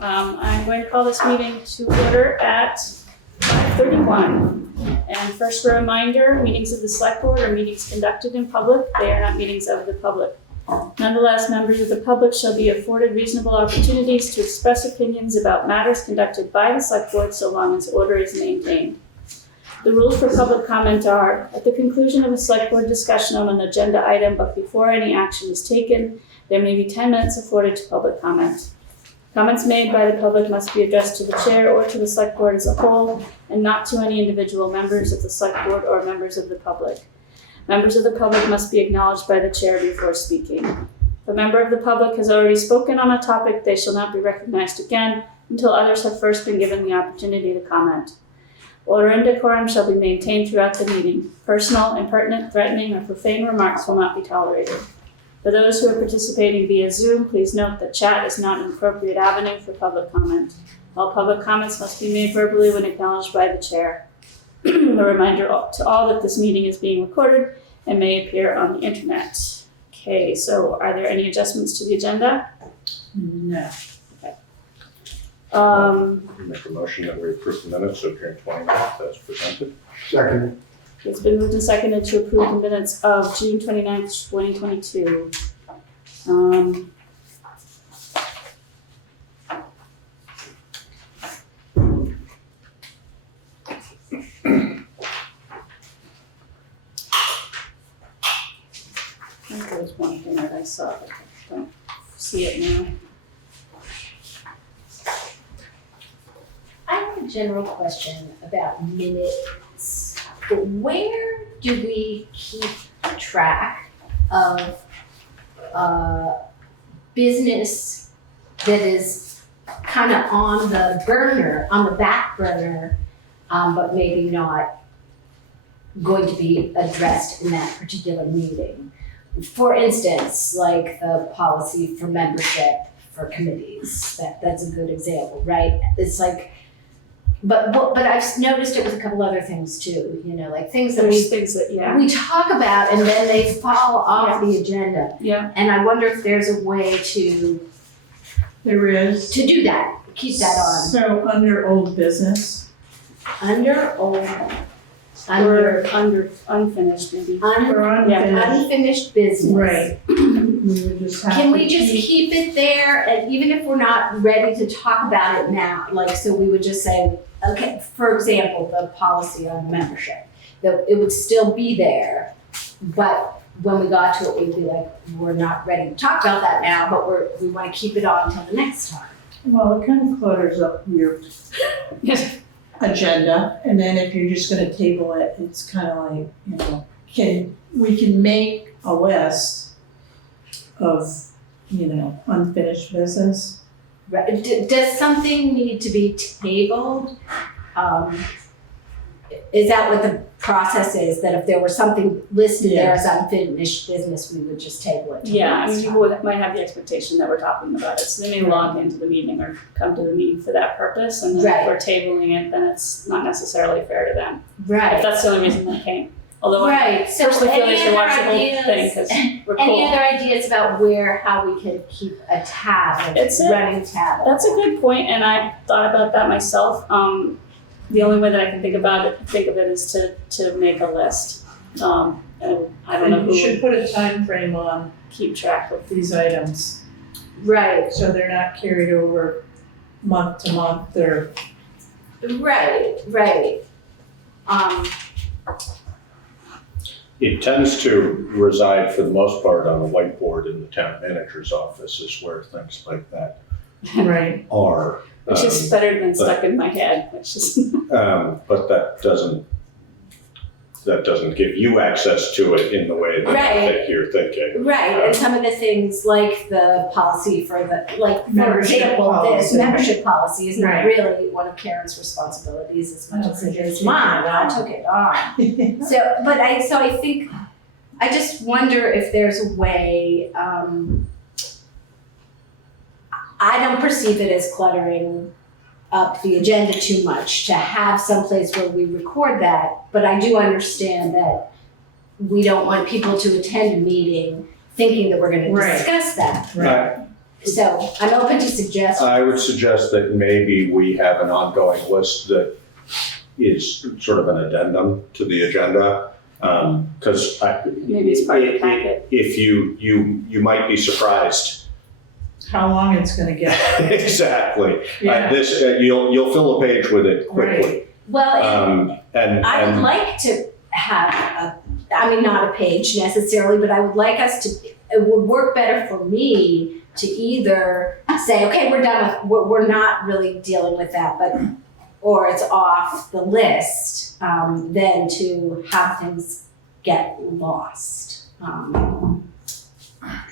I'm going to call this meeting to order at 5:31. And first, a reminder, meetings of the Selectboard are meetings conducted in public. They are not meetings of the public. Nonetheless, members of the public shall be afforded reasonable opportunities to express opinions about matters conducted by the Selectboard so long as order is maintained. The rules for public comment are, at the conclusion of a Selectboard discussion on an agenda item, but before any action is taken, there may be 10 minutes afforded to public comment. Comments made by the public must be addressed to the chair or to the Selectboard as a whole, and not to any individual members of the Selectboard or members of the public. Members of the public must be acknowledged by the chair before speaking. If a member of the public has already spoken on a topic, they shall not be recognized again until others have first been given the opportunity to comment. Order and decorum shall be maintained throughout the meeting. Personal, impertinent, threatening, or profane remarks will not be tolerated. For those who are participating via Zoom, please note that chat is not an appropriate avenue for public comment. All public comments must be made verbally when acknowledged by the chair. A reminder to all that this meeting is being recorded and may appear on the internet. Okay, so are there any adjustments to the agenda? No. Make a motion that we approve the minutes of June 29th as presented. Second. It's been moved and seconded to approve the minutes of June 29th, 2022. I think there was one thing that I saw, but I don't see it now. I have a general question about minutes. Where do we keep track of business that is kind of on the burner, on the back burner, but maybe not going to be addressed in that particular meeting? For instance, like the policy for membership for committees, that's a good example, right? It's like, but I've noticed it with a couple other things too, you know, like things that we talk about and then they fall off the agenda. Yeah. And I wonder if there's a way to do that, keep that on. So under old business, Under Unfinished maybe. unfinished business. right, we would just have to Can we just keep it there, and even if we're not ready to talk about it now, like, so we would just say, okay, for example, the policy on membership, that it would still be there, but when we got to it, we'd be like, we're not ready to talk about that now, but we want to keep it on until the next time. well, it kind of clutters up your agenda, and then if you're just gonna table it, it's kind of like, you know, we can make a list of, you know, unfinished business. Right. Does something need to be tabled? Is that what the process is, that if there was something listed there as unfinished business, we would just table it? Yeah, I mean, people might have the expectation that we're talking about it, so they may log into the meeting or come to the meeting for that purpose, and then if we're tabling it, then it's not necessarily fair to them. Right. If that's the only reason they came. Although Right. I personally feel they should watch the whole thing, because we're cool. Any other ideas about how we can keep a tab, running tab? That's a good point, and I thought about that myself. The only way that I can think of it is to make a list. And I don't know And who you should would put a time frame on keep track of. these items, Right. so they're not carried over month to month, or, Right. It tends to reside for the most part on a whiteboard in the town manager's office is where things like that right, are. Which is better than stuck in my head, which is. But that doesn't give you access to it in the way that I think you're thinking. Right, and some of the things like the policy for for Membership example, this policy. membership policy is not Right. really one of Karen's responsibilities as much as it is mine. I took it on. So I think, I just wonder if there's a way, I don't perceive it as cluttering up the agenda too much to have some place where we record that, but I do understand that we don't want people to attend a meeting thinking that we're gonna Right. discuss that. right. So I'm open to suggestions. I would suggest that maybe we have an ongoing list that is sort of an addendum to the agenda. Because Maybe it's part of the packet. if you might be surprised. How long it's gonna get. Exactly. Yeah. You'll fill a page with it quickly. Well, I would like to have not a page necessarily, but I would like us to, it would work better for me to either say, okay, we're done with, we're not really dealing with that, but, or it's off the list, than to have things get lost.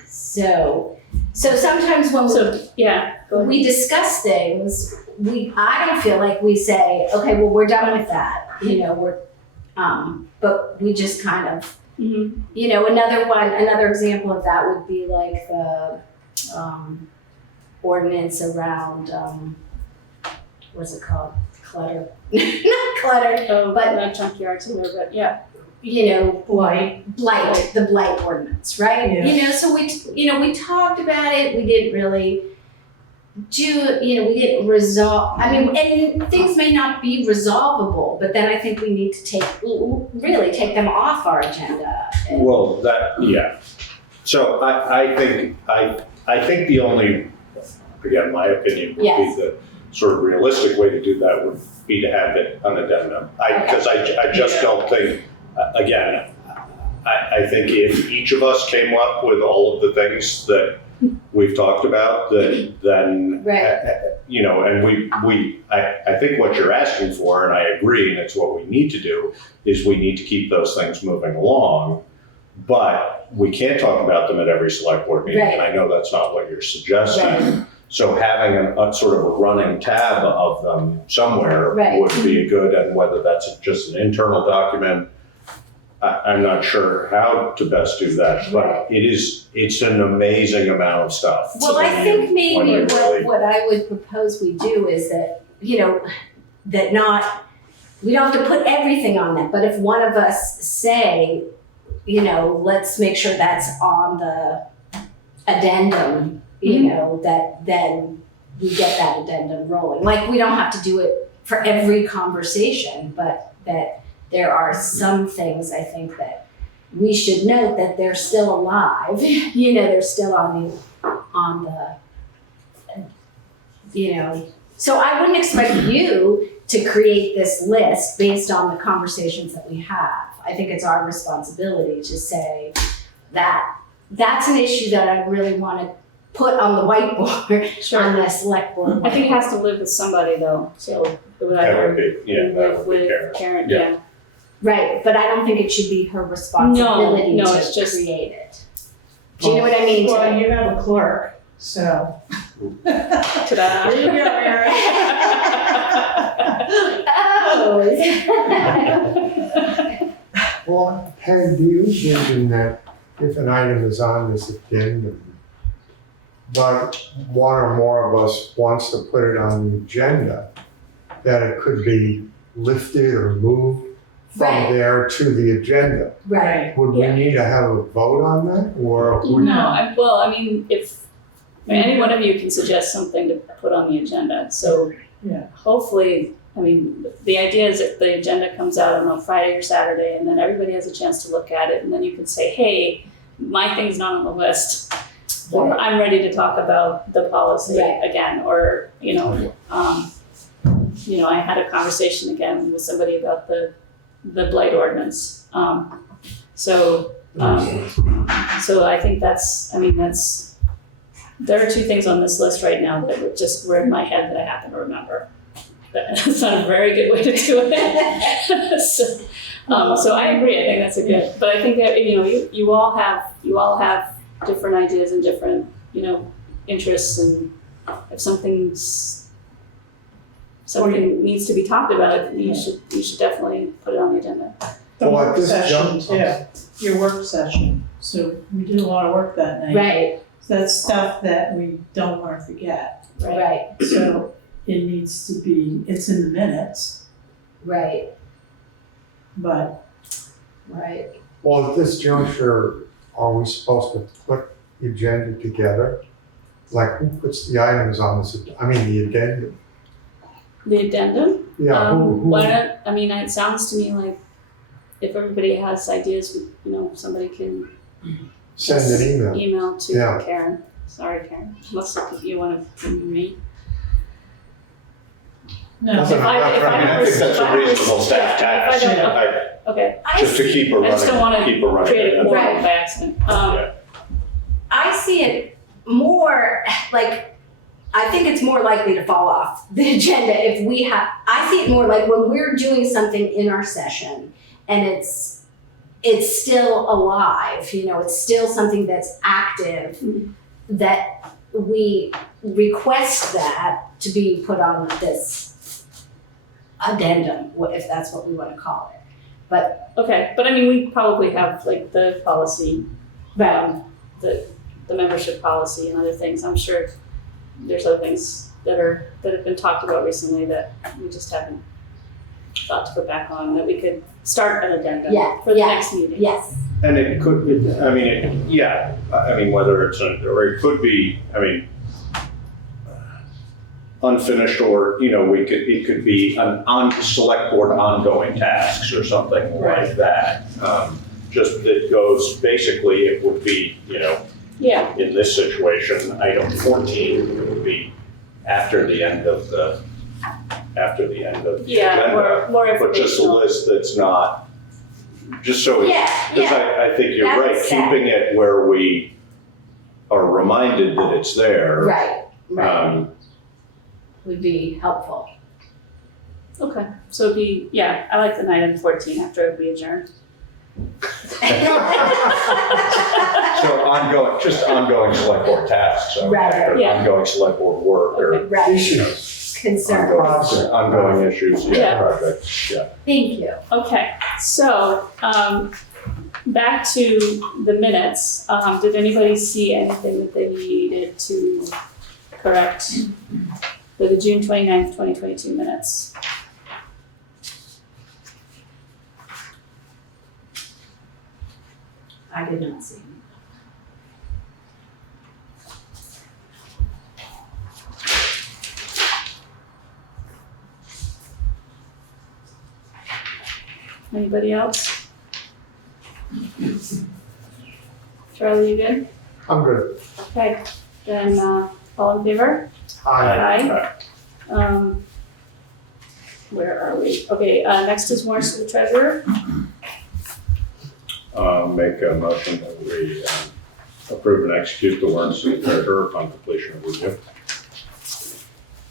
So sometimes when we discuss things, I don't feel like we say, okay, well, we're done with that, but we just kind of, another example of that would be like the ordinance around, what's it called? Clutter. Not clutter, Oh, but not junkyards either, but yeah. Blight. The blight ordinance, right? Yeah. So we talked about it, we didn't really we didn't resolve, and things may not be resolvable, but then I think we need to really take them off our agenda. Well, So I think the only, again, my opinion would Yes. be the sort of realistic way to do that would be to have it an addendum. Because I just don't think, again, I think if each of us came up with all of the things that we've talked about, then Right. and I think what you're asking for, and I agree, and it's what we need to do, is we need to keep those things moving along, but we can't talk about them at every select board meeting, and I know that's not what you're suggesting. Right. So having a sort of a running tab of them somewhere Right. would be good, and whether that's just an internal document, I'm not sure how to best do that, but it's an amazing amount of stuff. Well, I think maybe really- what I would propose we do is that, that we don't have to put everything on that, but if one of us say, let's make sure that's on the addendum, that then we get that addendum rolling. Like, we don't have to do it for every conversation, but that there are some things I think that we should note that they're still alive, they're still on the, so I wouldn't expect you to create this list based on the conversations that we have. I think it's our responsibility to say that that's an issue that I really want to put on the whiteboard, on the select board. I think it has to live with somebody though, so it would That either would be, live that would be with Karen. Karen, Yeah. Right, but I don't think it should be her responsibility No, to it's just- create it. Do you know what I mean? Well, you have a clerk, so. Ta-da. There you go, Erin. Oh, is it? Well, Peg, do you envision that if an item is on this addendum, but one or more of us wants to put it on the agenda, that it could be lifted or moved Right. from there to the agenda? Right, Would we Yeah. need to have a vote on that, or would? No, if any one of you can suggest something to put on the agenda, so Yeah. hopefully, the idea is that the agenda comes out on a Friday or Saturday, and then everybody has a chance to look at it, and then you can say, hey, my thing's not on the list, or Right. I'm ready to talk about the policy Right. again, or, I had a conversation again with somebody about the blight ordinance. So I think there are two things on this list right now that just were in my head that I happen to remember. That's not a very good way to do it. So I agree. I think that's a good. But I think that you all have different ideas and different interests, and if something needs to be talked about, you should definitely put it on the agenda. The Well, at work this session jump- too, your work session. So we did a lot of work that night. right, So that's stuff that we don't want to forget. right, So it needs to be, it's in the minutes, right, but right. Well, at this juncture, are we supposed to put the agenda together Like, who puts the items on this, I mean, the addendum? The addendum? Yeah, who, Why don't, I mean, it sounds to me like if everybody has ideas, somebody can send an email? email to Yeah. Karen. Sorry, Karen. Must look at you want to me. No, Listen, If I'm I- not if trying I mean, I think that's a reasonable staff Yeah, if I task, don't- Okay, just to keep a I just don't running, want keep a to running. create a agenda. quorum Right. by accident. Yeah. I see it more like, I think it's more likely to fall off the agenda if we have, I see it more like when we're doing something in our session and it's still alive, it's still something that's active, that we request that to be put on this addendum, if that's what we want to call it. Okay, but I mean, we probably have like the policy, the membership policy and other things. I'm sure there's other things that have been talked about recently that we just haven't thought to put back on, that we could start an addendum Yeah, for the yeah. next meeting. Yes, And it could, whether it's, or it could be, unfinished, or, it could be an select board ongoing tasks or something like that. Just that goes, basically, it would be, Yeah, in this situation, item 14, it would be after the end of the agenda. yeah, more But just a informational. list that's not, just so it's, yeah, because yeah. I think you're That right, was sad. keeping it where we are reminded that it's there. Right, would be helpful. Okay, so it'd be, I like the item 14 after we adjourn. So ongoing select board tasks, Right. or Yeah. ongoing select board work, or Okay. Right, Issues. concern. ongoing issues, Yeah. projects, yeah. Thank you. Okay, so, back to the minutes. Did anybody see anything that they needed to correct for the June 29th, 2022 minutes? I did not see. Anybody else? Charlie, you good? I'm good. Okay, then, all in favor? Aye. Where are we? Okay, next is warrants to the treasurer. Make a motion that we approve and execute the warrants to the treasurer upon completion of review.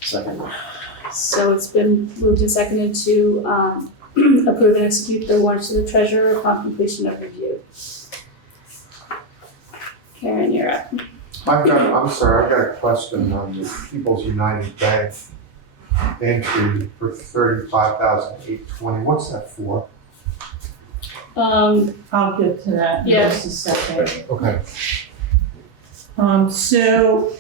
Second. So it's been moved and seconded to, approve and execute the warrants to the treasurer upon completion of review. Karen, you're up. I'm sorry, I've got a question on the People's United Bank entry for $35,820. What's that for? I'll get to that in Yeah. just a second. Okay. So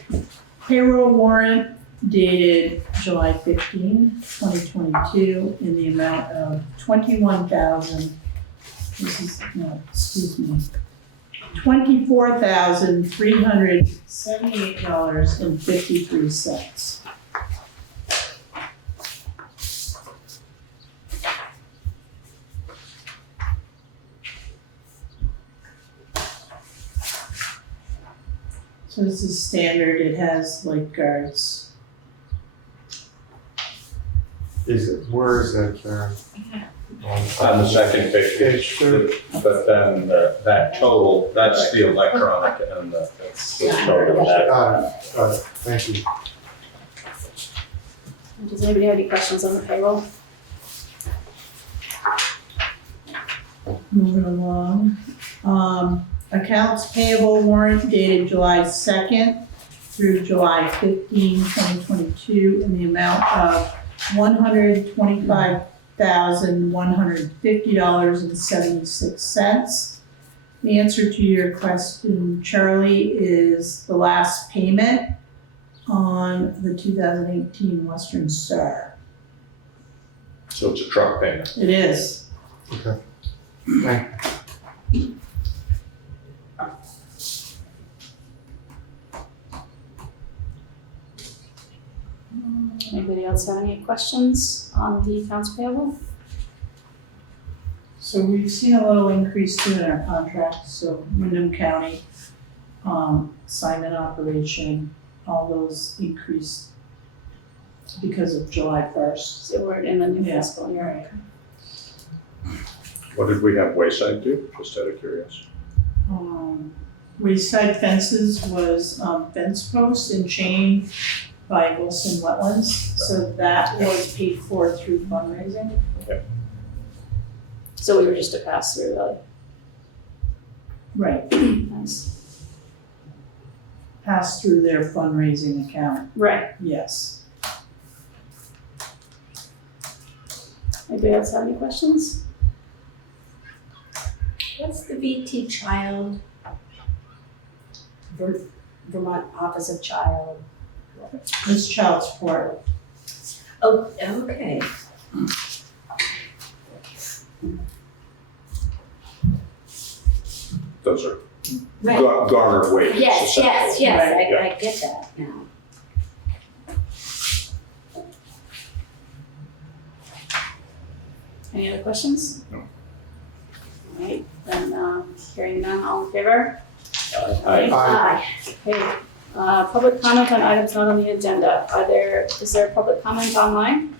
payroll warrant dated July 15, 2022 in the amount of $24,378.53. So this is standard, it has light guards. Where is that, Karen? On the second page, Page two. but then that total, that's the electronic and that's the total. Got it, thank you. Does anybody have any questions on the payroll? Moving along. Accounts payable warrant dated July 2nd through July 15, 2022 in the amount of $125,150.76. The answer to your question, Charlie, is the last payment on the 2018 Western Star. So it's a truck payment. It is. Okay. Thank you. else have any questions on the accounts payable? So we've seen a little increase too in our contracts, so Wyndham County, Simon operation, all those increased because of July 1st. So we're in the new Yeah. fiscal year. What did we have Wayside do, just out of curiosity? Wayside fences was fence posts and chain by Wilson Wetlands, so that was paid for through fundraising. So we were just a pass through, really. Right. Nice. Pass through their fundraising account, Right. yes. Anybody else have any questions? What's the VT Child, Vermont Office of Child? It's child support. Oh, okay. Those are Right. garnered wages. Yes, yes, essentially. yes, Right, I get that now. Any other questions? No. All right, then, hearing none, all in favor? Aye. Aye. Okay, public comment on items not on the agenda. Is there public comment online?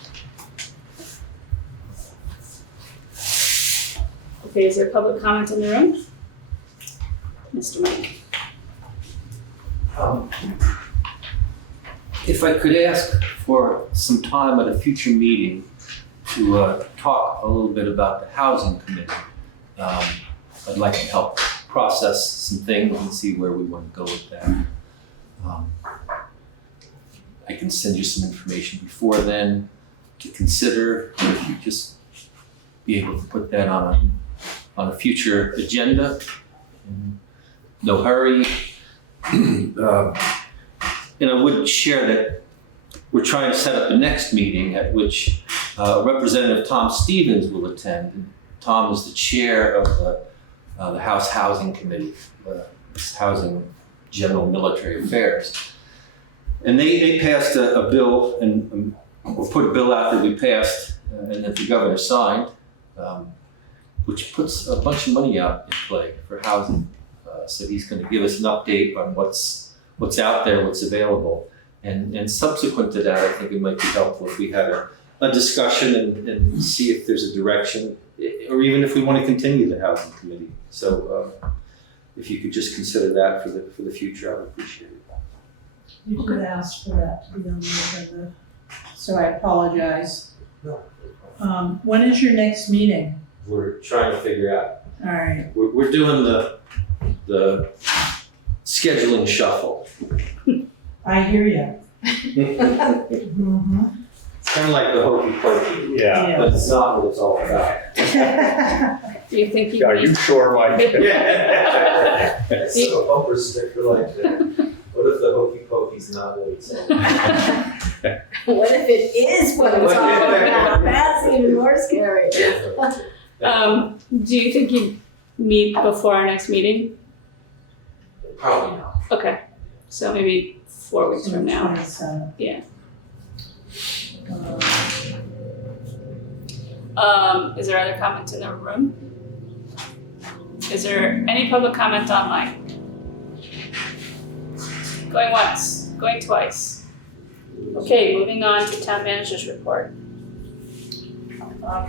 Okay, is there public comment in the room? Mr. Mike? If I could ask for some time at a future meeting to talk a little bit about the housing committee. I'd like to help process some things and see where we want to go with that. I can send you some information before then to consider, or if you just be able to put that on a future agenda. No hurry. And I would share that we're trying to set up the next meeting at which Representative Tom Stevens will attend. And Tom is the chair of the House Housing Committee, Housing General Military Affairs. And they passed a bill, or put a bill out that we passed and that the governor signed, which puts a bunch of money out in play for housing. So he's going to give us an update on what's out there, what's available. And subsequent to that, I think it might be helpful if we had a discussion and see if there's a direction, or even if we want to continue the housing committee. So if you could just consider that for the future, I would appreciate it. You did ask for that to be on the agenda, so I apologize. No. When is your next meeting? We're trying to figure out. All right. We're doing the scheduling shuffle. I hear you. Mm-hmm. It's kind of like the hokey pokey. Yeah. But it's not what it's all about. Do you think you Are you sure, Mike? Yeah. It's so bumper sticker like that. What if the hokey pokey's not what it's all about? What if it is what it's all about? That's even more scary. Do you think you'd meet before our next meeting? Probably not. Okay, so maybe 4 weeks from now. 27th. Yeah. Is there other comments in the room? Is there any public comment online? Going once, going twice. Okay, moving on to town manager's report.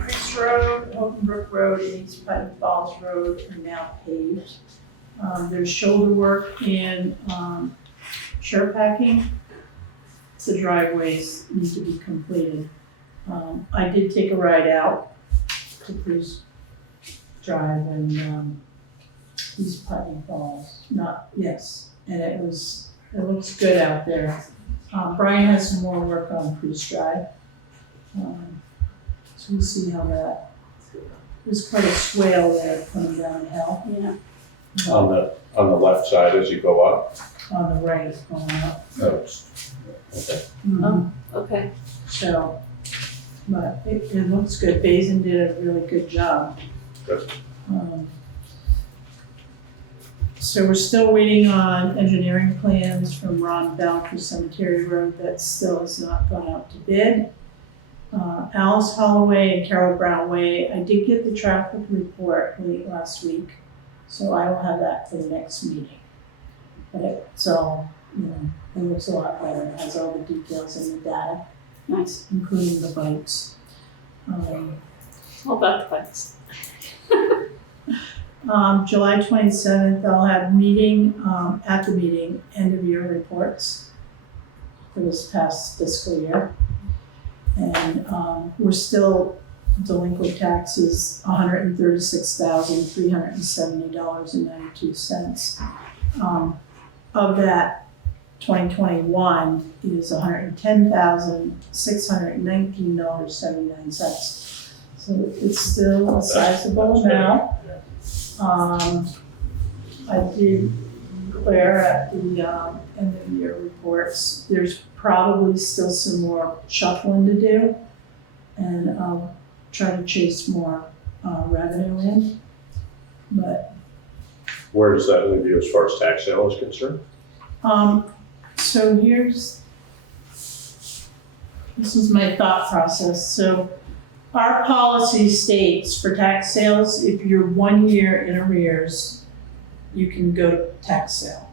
Priest Road, Open Brook Road, and East Putney Falls Road are now paved. There's shoulder work in sure packing. The driveways need to be completed. I did take a ride out to Priest Drive and East Putney Falls. And it looks good out there. Brian has some more work on Priest Drive. So we'll see how that, there's quite a swale there coming down the hill. Yeah. On the left side as you go up? On the right going up. Oh, okay. Mhm. Okay. So, but it looks good. Basin did a really good job. Good. So we're still waiting on engineering plans from Ron Bell for Cemetery Road. That still has not gone out to bid. Alice Holloway and Carol Brown Way, I did get the traffic report late last week, so I will have that for the next meeting. But it's all, it looks a lot better. It has all the details and the data, Nice. including the bikes. All about the bikes. July 27th, I'll have meeting, at the meeting, end of year reports for this past fiscal year. And we're still delinquent taxes, $136,370.92. Of that, 2021 is $110,619.79. So it's still a sizable amount. I did clear at the end of the year reports. There's probably still some more shuffling to do, and I'll try to chase more revenue in. But Where does that leave you as far as tax sale is concerned? so this is my thought process. So our policy states for tax sales, if you're 1 year in arrears, you can go to tax sale.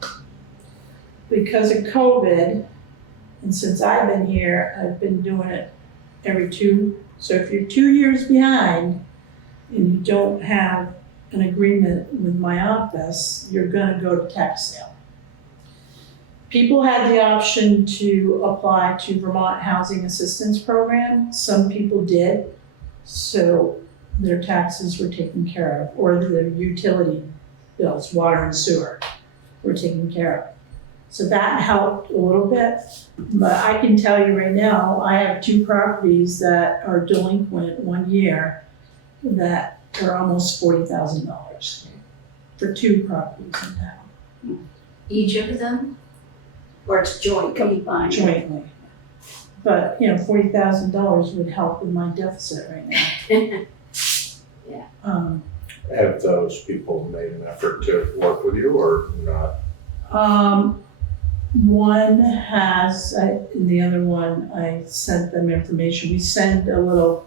Because of COVID, and since I've been here, I've been doing it every two. So if you're 2 years behind and you don't have an agreement with my office, you're gonna go to tax sale. People had the option to apply to Vermont Housing Assistance Program. Some people did, so their taxes were taken care of, or their utility bills, water and sewer, were taken care of. So that helped a little bit, but I can tell you right now, I have 2 properties that are delinquent 1 year that are almost $40,000 for 2 properties in town, Each of them? Or it's joint? Combined. jointly. But, $40,000 would help with my deficit right now. Have those people made an effort to work with you or not? One has, and the other one, I sent them information. We send a little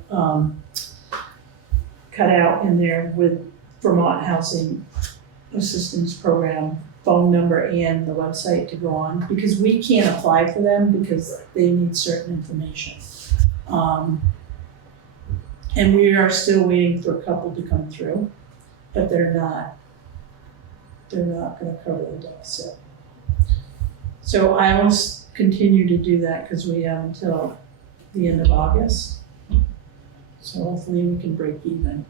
cutout in there with Vermont Housing Assistance Program phone number and the website to go on, because we can't apply for them because they need certain information. And we are still waiting for a couple to come through, but they're not gonna cover the deficit. So I will continue to do that because we have until the end of August. So hopefully we can break even.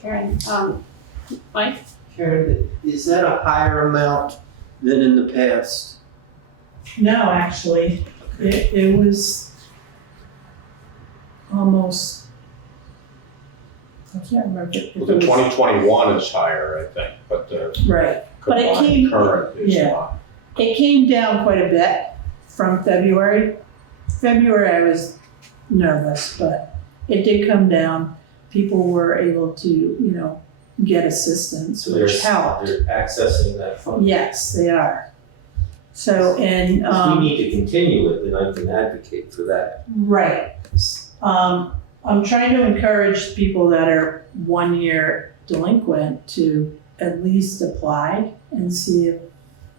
Karen, Mike? Karen, is that a higher amount than in the past? No, actually, it was almost, I can't remember. if Well, the it was- 2021 is higher, I think, but the Right, But it combined came- current is yeah. not. it came down quite a bit from February. February I was nervous, but it did come down. People were able to, get assistance, So which helped. They're accessing that fund. Yes, they are. So, and, If we need to continue it, then I can advocate for that. right. I'm trying to encourage people that are 1 year delinquent to at least apply and see if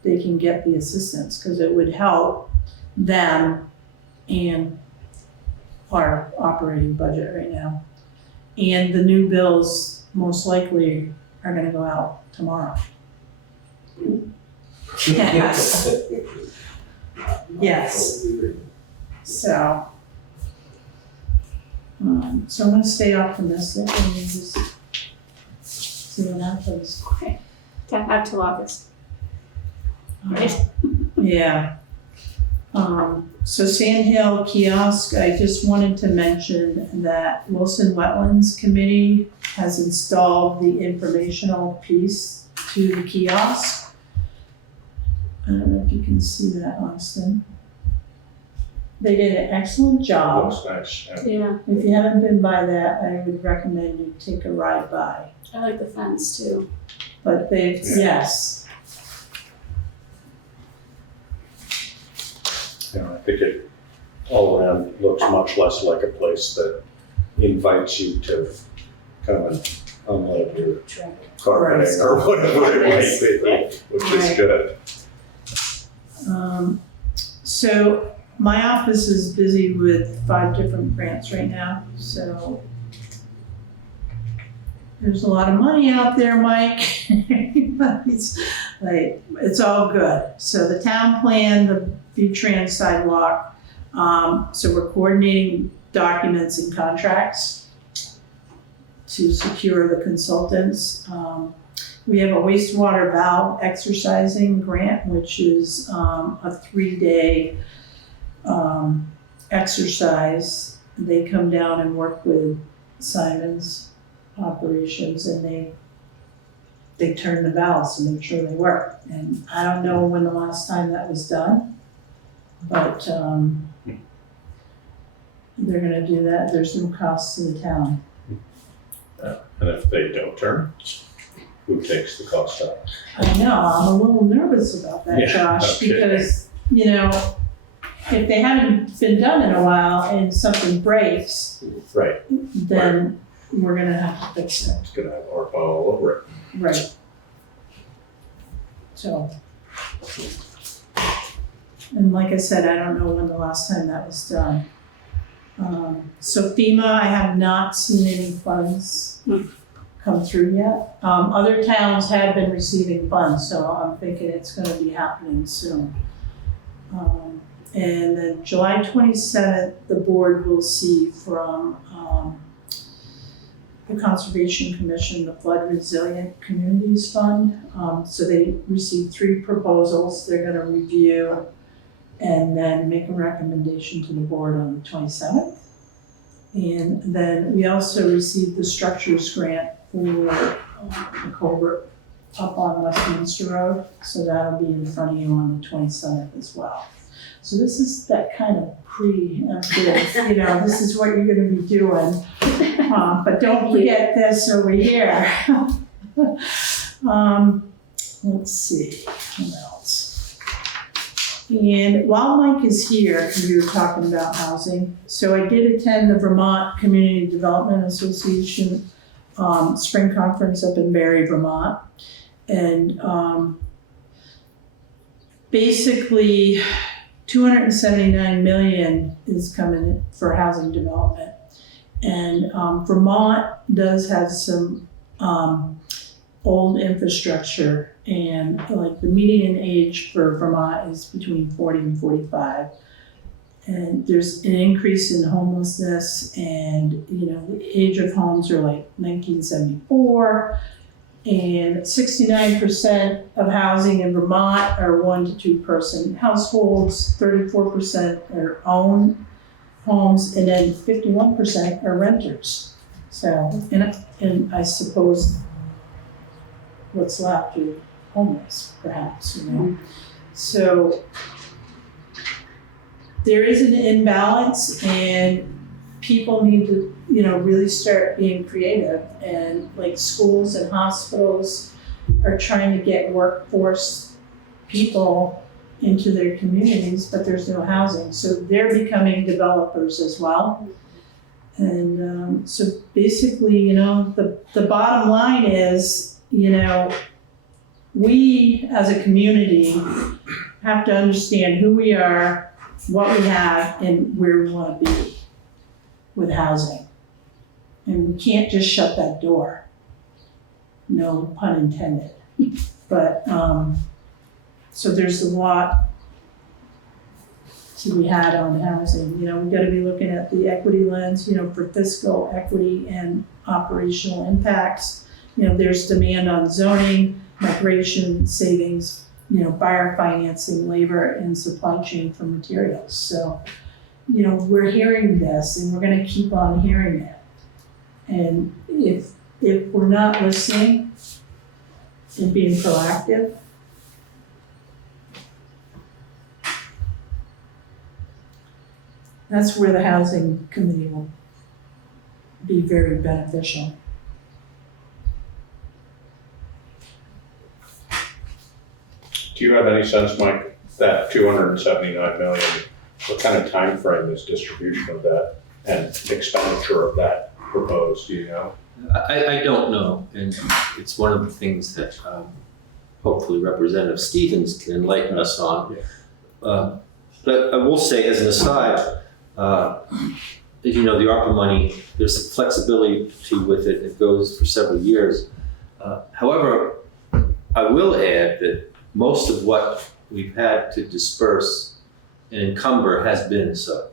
they can get the assistance, because it would help them and our operating budget right now. And the new bills most likely are gonna go out tomorrow. Yes. Yes. So, so I'm gonna stay optimistic and just see what happens. Okay. Have till August. Right. Yeah. So Sand Hill kiosk, I just wanted to mention that Wilson Wetlands Committee has installed the informational piece to the kiosk. I don't know if you can see that, Austin. They did an excellent job. Looks nice, yeah. Yeah, If you haven't been by that, I would recommend you take a ride by. I like the fence too. But they, Yeah. yes, You know, I think it all around looks much less like a place that invites you to come and unload your carpeting or whatever it might be, which is Right. good. So my office is busy with 5 different grants right now, so there's a lot of money out there, Mike. It's like, it's all good. So the town plan, the V-Trans sidewalk, so we're coordinating documents and contracts to secure the consultants. We have a wastewater valve exercising grant, which is a 3-day exercise. They come down and work with Simon's operations, and they turn the valves to make sure they work. And I don't know when the last time that was done, but they're gonna do that. There's no cost to the town. And if they don't turn, who takes the cost out? I know, I'm a little nervous about that, Yeah, Josh, okay. because, you know, if they haven't been done in a while and something breaks, Right, then we're gonna have to fix it. it's gonna have ARPA all over it. Right. So. And like I said, I don't know when the last time that was done. So FEMA, I have not seen any funds come through yet. Other towns have been receiving funds, so I'm thinking it's gonna be happening soon. And then July 27th, the board will see from the Conservation Commission, the Flood Resilient Communities Fund. So they received 3 proposals they're gonna review and then make a recommendation to the board on the 27th. And then we also received the structures grant for the culvert up on Westminster Road. So that'll be in front of you on the 27th as well. So this is that kind of pre-emptive, you know, this is what you're gonna be doing. But don't forget this over here. Let's see, what else? And while Mike is here, we were talking about housing. So I did attend the Vermont Community Development Association spring conference up in Barre, Vermont. And basically, 279 million is coming for housing development. And Vermont does have some old infrastructure, and like the median age for Vermont is between 40 and 45. And there's an increase in homelessness, and you know, the age of homes are like 1974. And 69% of housing in Vermont are 1 to 2 person households, 34% are owned homes, and then 51% are renters. So, and I suppose what's left are homeless, perhaps, you know. So there is an imbalance, and people need to, you know, really start being creative. And like schools and hospitals are trying to get workforce people into their communities, but there's no housing. So they're becoming developers as well. And so basically, you know, the bottom line is, you know, we as a community have to understand who we are, what we have, and where we want to be with housing. And we can't just shut that door. No pun intended. But, so there's a lot to be had on housing. You know, we've got to be looking at the equity lens, you know, for fiscal equity and operational impacts. You know, there's demand on zoning, migration, savings, you know, buyer financing, labor, and supply chain for materials. So, you know, we're hearing this, and we're going to keep on hearing it. And if we're not listening and being proactive, That's where the housing committee will be very beneficial. Do you have any sense, Mike, that 279 million, what kind of time frame is distribution of that and expenditure of that proposed, do you know? I don't know, and it's one of the things that hopefully Representative Stevens can enlighten us on. But I will say, as an aside, as you know, the ARPA money, there's some flexibility with it. It goes for several years. However, I will add that most of what we've had to disperse and encumber has been so.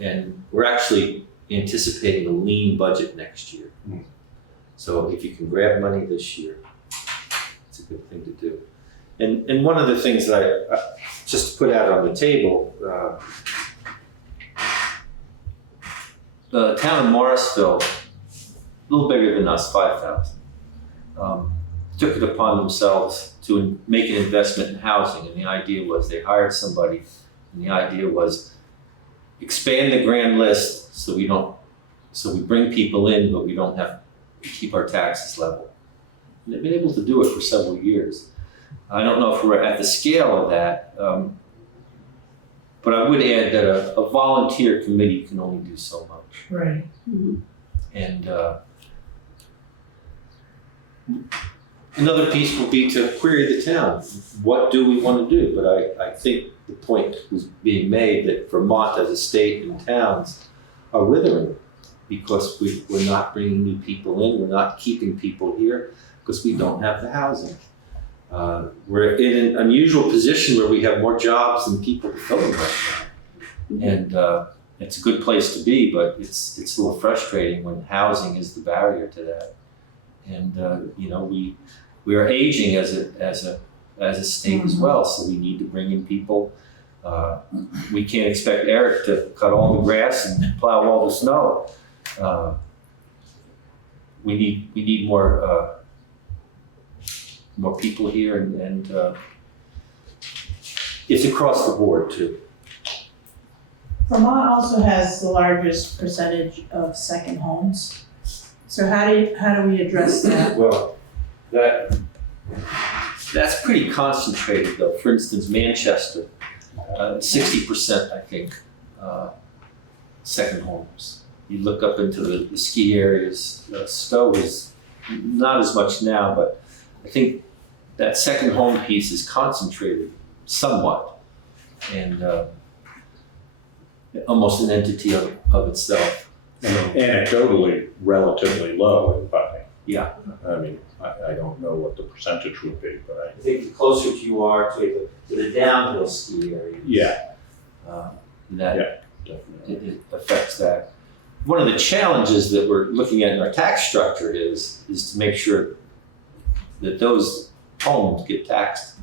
And we're actually anticipating a lean budget next year. So if you can grab money this year, it's a good thing to do. And one of the things that I just to put out on the table, the town of Morrisville, a little bigger than us, 5,000, took it upon themselves to make an investment in housing. And the idea was they hired somebody, and the idea was expand the grand list so we bring people in, but we don't have to keep our taxes level. And they've been able to do it for several years. I don't know if we're at the scale of that, but I would add that a volunteer committee can only do so much. Right. And another piece will be to query the town. What do we want to do? But I think the point was being made that Vermont as a state and towns are withering because we're not bringing new people in, we're not keeping people here because we don't have the housing. We're in an unusual position where we have more jobs than people to fill them right now. And it's a good place to be, but it's a little frustrating when housing is the barrier to that. And you know, we are aging as a state as well, so we need to bring in people. We can't expect Eric to cut all the grass and plow all the snow. We need more people here, and it's across the board too. Vermont also has the largest percentage of second homes. So how do we address that? Well, that's pretty concentrated though. For instance, Manchester, 60% I think, second homes. You look up into the ski areas, Stowe is not as much now, but I think that second home piece is concentrated somewhat and almost an entity of itself. Anecdotally, relatively low in Putney. Yeah. I mean, I don't know what the percentage would be, but I think the closer you are to the downhill ski areas, definitely. it affects that. One of the challenges that we're looking at in our tax structure is to make sure that those homes get taxed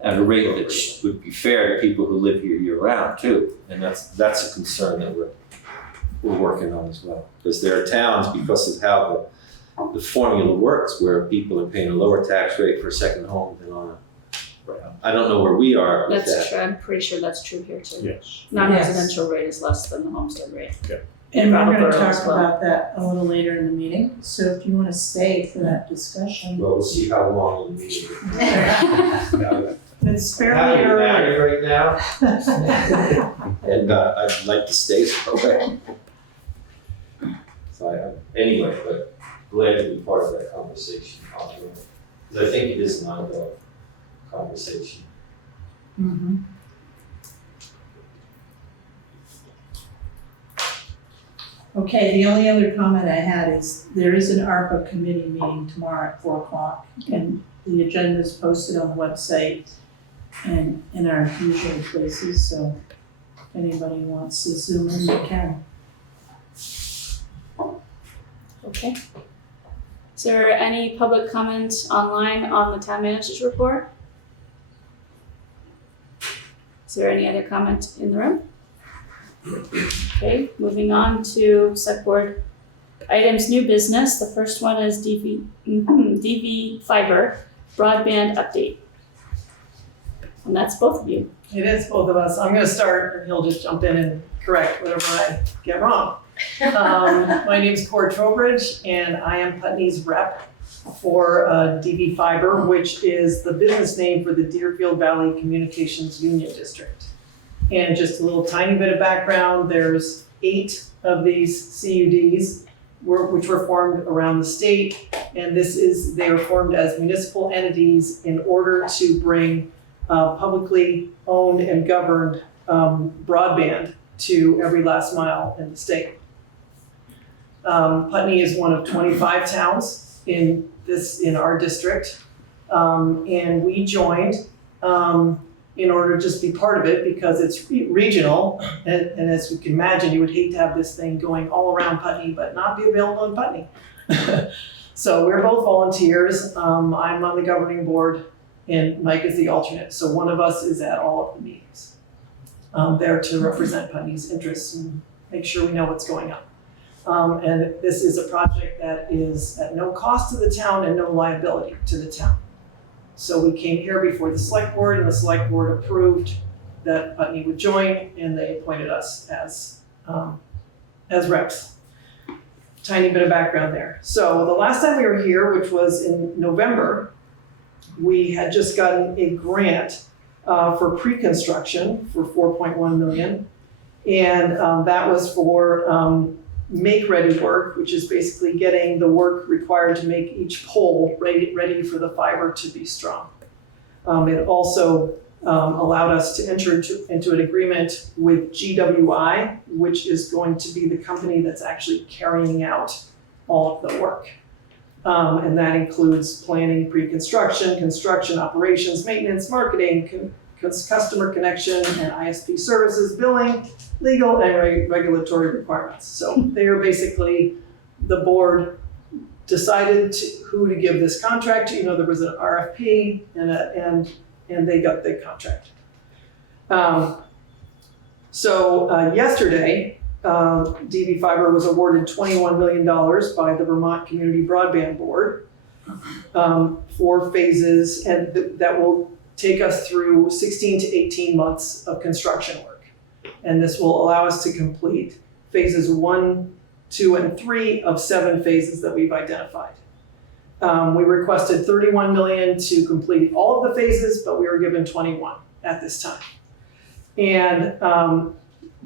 at a rate that would be fair to people who live here year round too. And that's a concern that we're working on as well. Because there are towns, because of how the formula works, where people are paying a lower tax rate for a second home than on I don't know where we are with That's that. true. I'm pretty sure that's true here too. Yes. Non-residential rate is less than the homestead rate. And we're gonna Brattleboro as talk well. about that a little later in the meeting, so if you wanna stay for that discussion. Well, we'll see how long the meeting is. It's I'm fairly early. married right now, and I'd like to stay so. Anyway, but glad to be part of that conversation, because I think it is an ongoing conversation. Mhm. Okay, the only other comment I had is there is an ARPA committee meeting tomorrow at 4:00, and the agenda is posted on the website and in our usual places, so if anybody wants to zoom in, they can. Okay. Is there any public comment online on the town manager's report? Is there any other comment in the room? Okay, moving on to Selectboard items, new business. The first one is DVFiber broadband update. And that's both of you. It is both of us. I'm gonna start, and he'll just jump in and correct whatever I get wrong. My name's Trowbridge, and I am Putney's rep for DVFiber, which is the business name for the Deerfield Valley Communications Union District. And just a little tiny bit of background, there's 8 of these CUDs which were formed around the state, and they were formed as municipal entities in order to bring publicly owned and governed broadband to every last mile in the state. Putney is one of 25 towns in our district, and we joined in order to just be part of it because it's regional, and as you can imagine, you would hate to have this thing going all around Putney but not be available in Putney. So we're both volunteers. I'm on the governing board, and Mike is the alternate. So one of us is at all of the meetings, there to represent Putney's interests and make sure we know what's going on. And this is a project that is at no cost to the town and no liability to the town. So we came here before the Selectboard, and the Selectboard approved that Putney would join, and they appointed us as reps. Tiny bit of background there. So the last time we were here, which was in November, we had just gotten a grant for pre-construction for $4.1 million. And that was for make-ready work, which is basically getting the work required to make each pole ready for the fiber to be strung. It also allowed us to enter into an agreement with GWI, which is going to be the company that's actually carrying out all of the work. And that includes planning, pre-construction, construction, operations, maintenance, marketing, customer connection, and ISP services, billing, legal and regulatory requirements. So they are basically, the board decided who to give this contract to. There was an RFP and they got the contract. Yesterday, DVFiber was awarded $21 million by the Vermont Community Broadband Board for phases, and that will take us through 16 to 18 months of construction work. And this will allow us to complete phases 1, 2, and 3 of 7 phases that we've identified. We requested $31 million to complete all of the phases, but we were given 21 at this time. And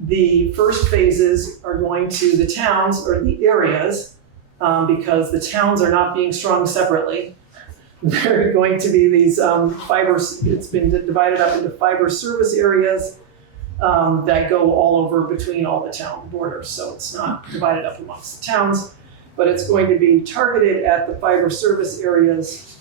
the first phases are going to the towns or the areas, because the towns are not being strung separately. They're going to be these fibers. It's been divided up into fiber service areas that go all over between all the town borders. So it's not divided up amongst the towns, but it's going to be targeted at the fiber service areas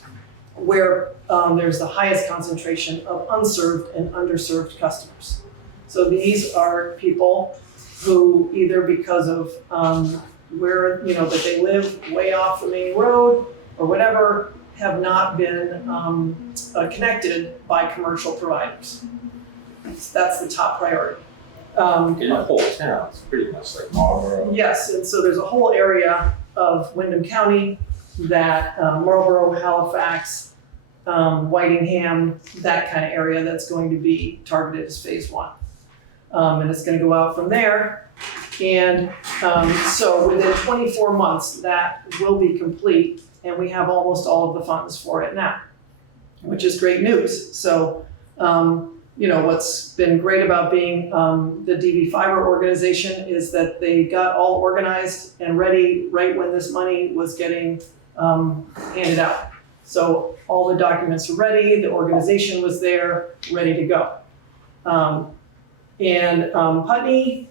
where there's the highest concentration of unserved and underserved customers. So these are people who either because of where, that they live way off the main road or whatever, have not been connected by commercial providers. That's the top priority. In the whole town, it's pretty much like Marlboro. Yes, and so there's a whole area of Windham County that Marlboro, Halifax, Whitingham, that kind of area that's going to be targeted as phase 1. And it's going to go out from there. And so within 24 months, that will be complete, and we have almost all of the funds for it now, which is great news. So, what's been great about being the DVFiber organization is that they got all organized and ready right when this money was getting handed out. So all the documents are ready, the organization was there, ready to go. Putney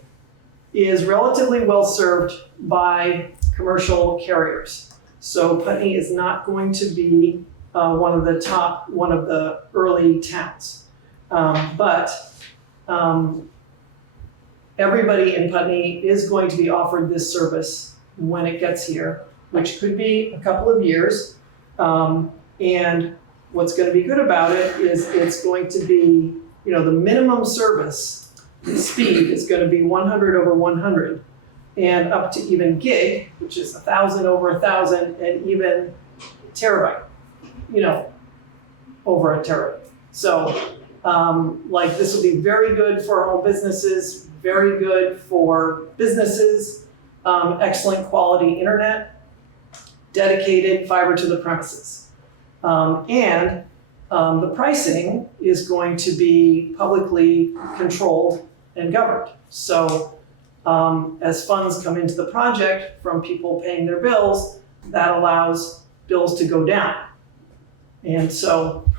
is relatively well served by commercial carriers. So Putney is not going to be one of the early towns. But everybody in Putney is going to be offered this service when it gets here, which could be a couple of years. And what's going to be good about it is it's going to be, the minimum service speed is going to be 100 over 100 and up to even gig, which is 1,000 over 1,000 and even terabyte, over a terabyte. So Like this will be very good for home businesses, very good for businesses, excellent quality internet, dedicated fiber to the premises. And the pricing is going to be publicly controlled and governed. So as funds come into the project from people paying their bills, that allows bills to go down. And so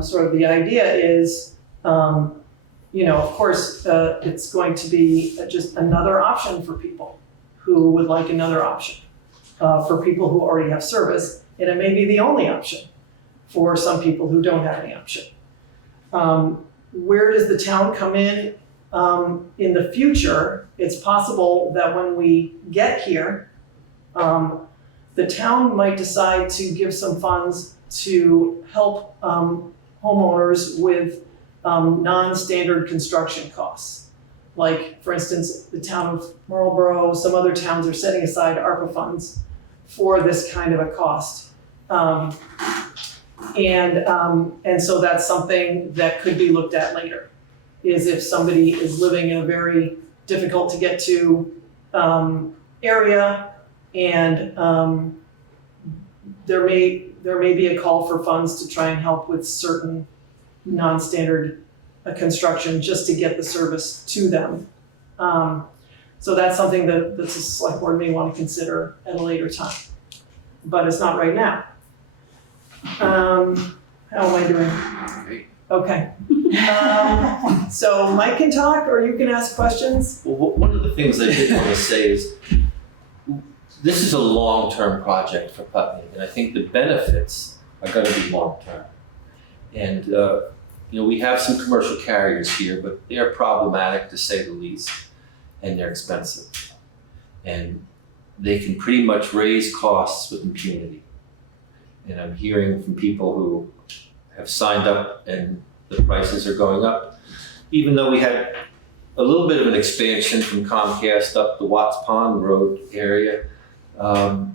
sort of the idea is, of course, it's going to be just another option for people who would like another option. For people who already have service, and it may be the only option for some people who don't have any option. Where does the town come in the future? It's possible that when we get here, the town might decide to give some funds to help homeowners with non-standard construction costs. Like, for instance, the town of Marlborough, some other towns are setting aside ARPA funds for this kind of a cost. And so that's something that could be looked at later, is if somebody is living in a very difficult to get to area, and there may be a call for funds to try and help with certain non-standard construction just to get the service to them. So that's something that the select board may want to consider at a later time, but it's not right now. How am I doing? Great. Okay. So Mike can talk, or you can ask questions. Well, one of the things I did want to say is, this is a long-term project for Putney, and I think the benefits are going to be long-term. And we have some commercial carriers here, but they are problematic to say the least, and they're expensive. And they can pretty much raise costs with impunity. And I'm hearing from people who have signed up and the prices are going up. Even though we had a little bit of an expansion from Comcast up the Watts Pond Road area,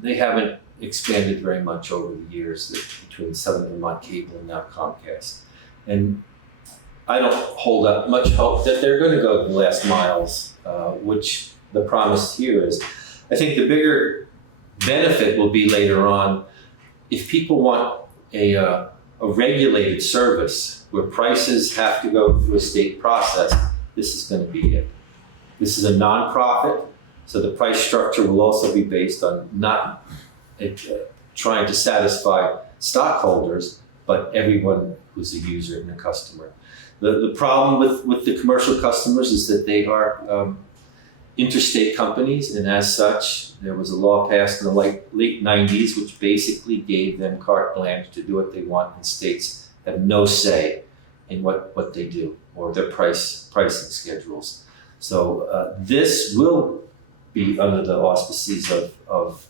they haven't expanded very much over the years between Southern Vermont Cable and now Comcast. And I don't hold up much hope that they're going to go the last miles, which the promise here is. I think the bigger benefit will be later on if people want a regulated service where prices have to go through a state process. This is going to be it. This is a nonprofit, so the price structure will also be based on not trying to satisfy stockholders, but everyone who's a user and a customer. The problem with the commercial customers is that they are interstate companies, and as such, there was a law passed in the late 90s which basically gave them carte blanche to do what they want, and states have no say in what they do or their pricing schedules. So this will be under the auspices of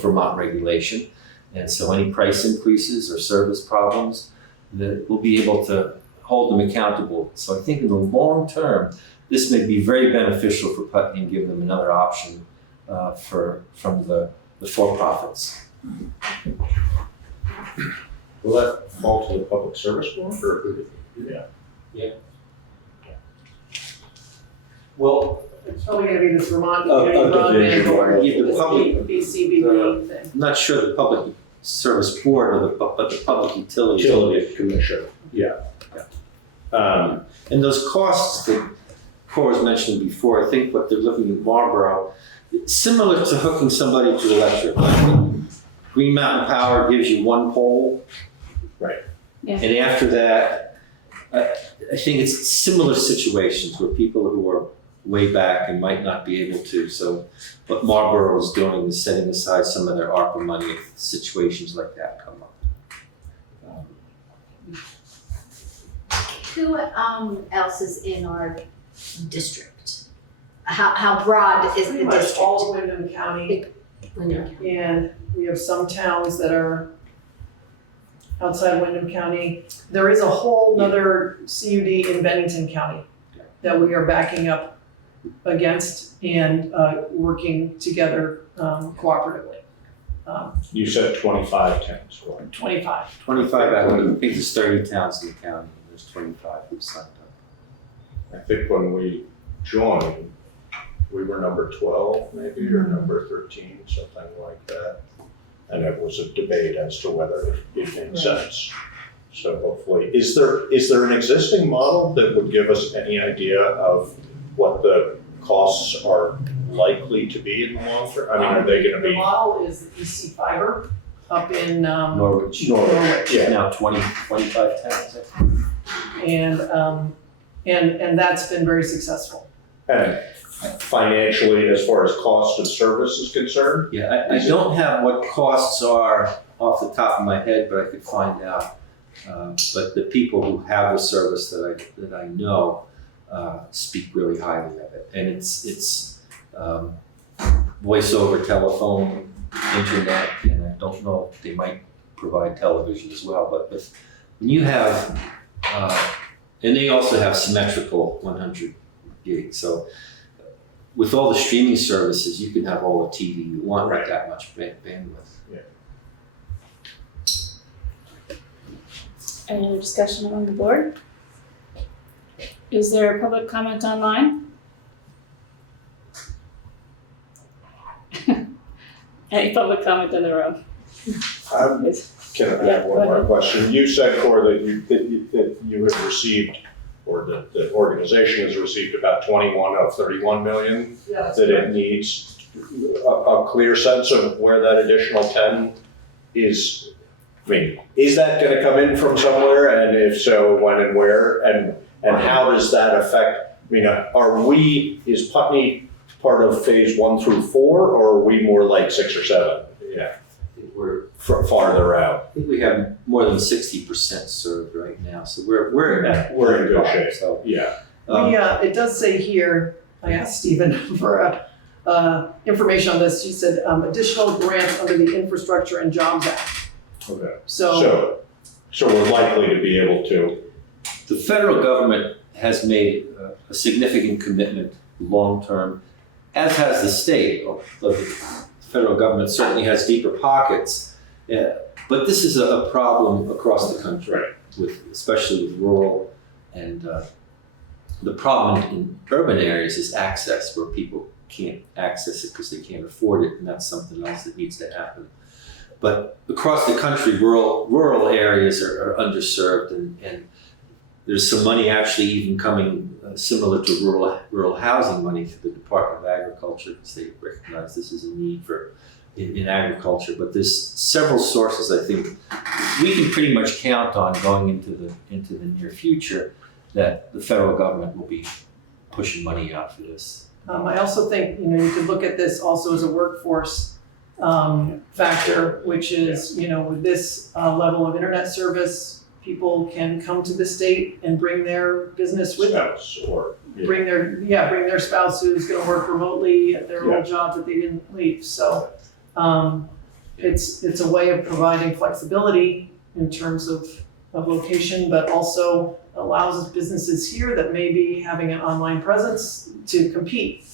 Vermont regulation, and so any price increases or service problems, that we'll be able to hold them accountable. So I think in the long term, this may be very beneficial for Putney and give them another option from the for-profits. Will that fall to the public service board, or who did that? Well, It's probably going to be this Vermont Of Broadband division, Board, yeah, the this public- BCBB thing. I'm not sure the public service board, but the public utilities. Utility Commission, yeah. And those costs that Cora was mentioning before, I think what they're looking at Marlboro, it's similar to hooking somebody to electric. Green Mountain Power gives you one pole. Right. Yeah. And after that, I think it's similar situations where people who are way back and might not be able to. So what Marlboro is doing is setting aside some of their ARPA money if situations like that come up. Who else is in our district? How broad is the Pretty much district? all of Wyndham County, and we have some towns that are outside Wyndham County. There is a whole nother CUD in Bennington County that we are backing up against and working together cooperatively. You said 25 towns, right? 25. 25 out of, I think there's 30 towns in the county. there's 25 who've signed up. I think when we joined, we were number 12 maybe, or number 13, something like that. And it was a debate as to whether it made sense. So hopefully, is there an existing model that would give us any idea of what the costs are likely to be in the long term? I mean, are they gonna The be? model is the DVFiber up in, Norwich. Norwich. Yeah. Now 25 towns, I think. And that's been very successful. And financially, as far as cost of service is concerned? Yeah, I don't have what costs are off the top of my head, but I could find out. But the people who have the service that I know speak really highly of it, and it's voice over telephone, internet, and I don't know if they might provide television as well. But when you have, and they also have symmetrical 100 gig, so. With all the streaming services, you can have all the TV you want with that much bandwidth. Any other discussion among the board? Is there public comment online? Any public comment in the room? Can I Yeah, have go one more ahead. question? You said, Cora, that you have received, or that the organization has received about 21 of 31 million Yeah, that it needs. A clear sense of where that additional 10 is. I mean, is that gonna come in from somewhere, and if so, when and where, and how does that affect, I mean, is Putney part of phase 1 through 4, or are we more like 6 or 7? Yeah, I think we're farther out. I think we have more than 60% served right now, so we're We're in good shape. So, Yeah, it does say here, I asked Stephen for information on this. She said additional grants under the Infrastructure and Jobs Act. okay. So So we're likely to be able to, the federal government has made a significant commitment long-term, as has the state. Although the federal government certainly has deeper pockets. Yeah, but this is a problem across the country, Right. especially with rural, and the problem in urban areas is access, where people can't access it because they can't afford it, and that's something else that needs to happen. But across the country, rural areas are underserved, and there's some money actually even coming similar to rural housing money through the Department of Agriculture, because they recognize this is a need in agriculture. But there's several sources I think we can pretty much count on going into the near future that the federal government will be pushing money out for this. I also think, you could look at this also as a workforce factor, which is, with this level of internet service, people can come to the state and bring their business with them. spouse or, Bring their spouse who's gonna work remotely at their old job that they didn't leave. So it's a way of providing flexibility in terms of location, but also allows businesses here that may be having an online presence to compete.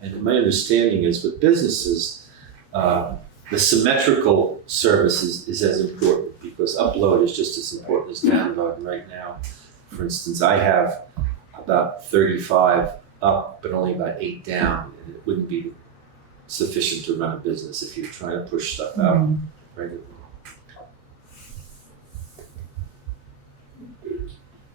And my understanding is with businesses, the symmetrical service is as important, because upload is just as important as download. Right now, for instance, I have about 35 up, but only about 8 down, and it wouldn't be sufficient to run a business if you're trying to push stuff out regularly.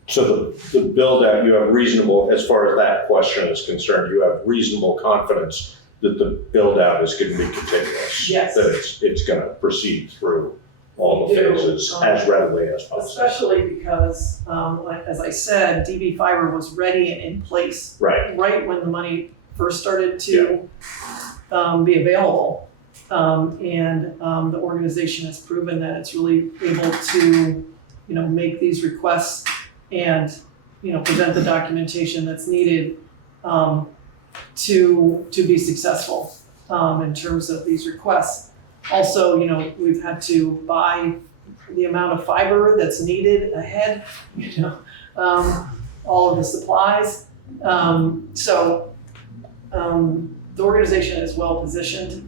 So the build out, you have reasonable, as far as that question is concerned, you have reasonable confidence that the build out is going to be continuous. Yes. That it's going to proceed through all the We do. phases as readily as possible. Especially because, as I said, DVFiber was ready and in place Right. right when the money first started to be available. And the organization has proven that it's really able to, make these requests and, present the documentation that's needed to be successful in terms of these requests. Also, we've had to buy the amount of fiber that's needed ahead, all of the supplies. So the organization is well positioned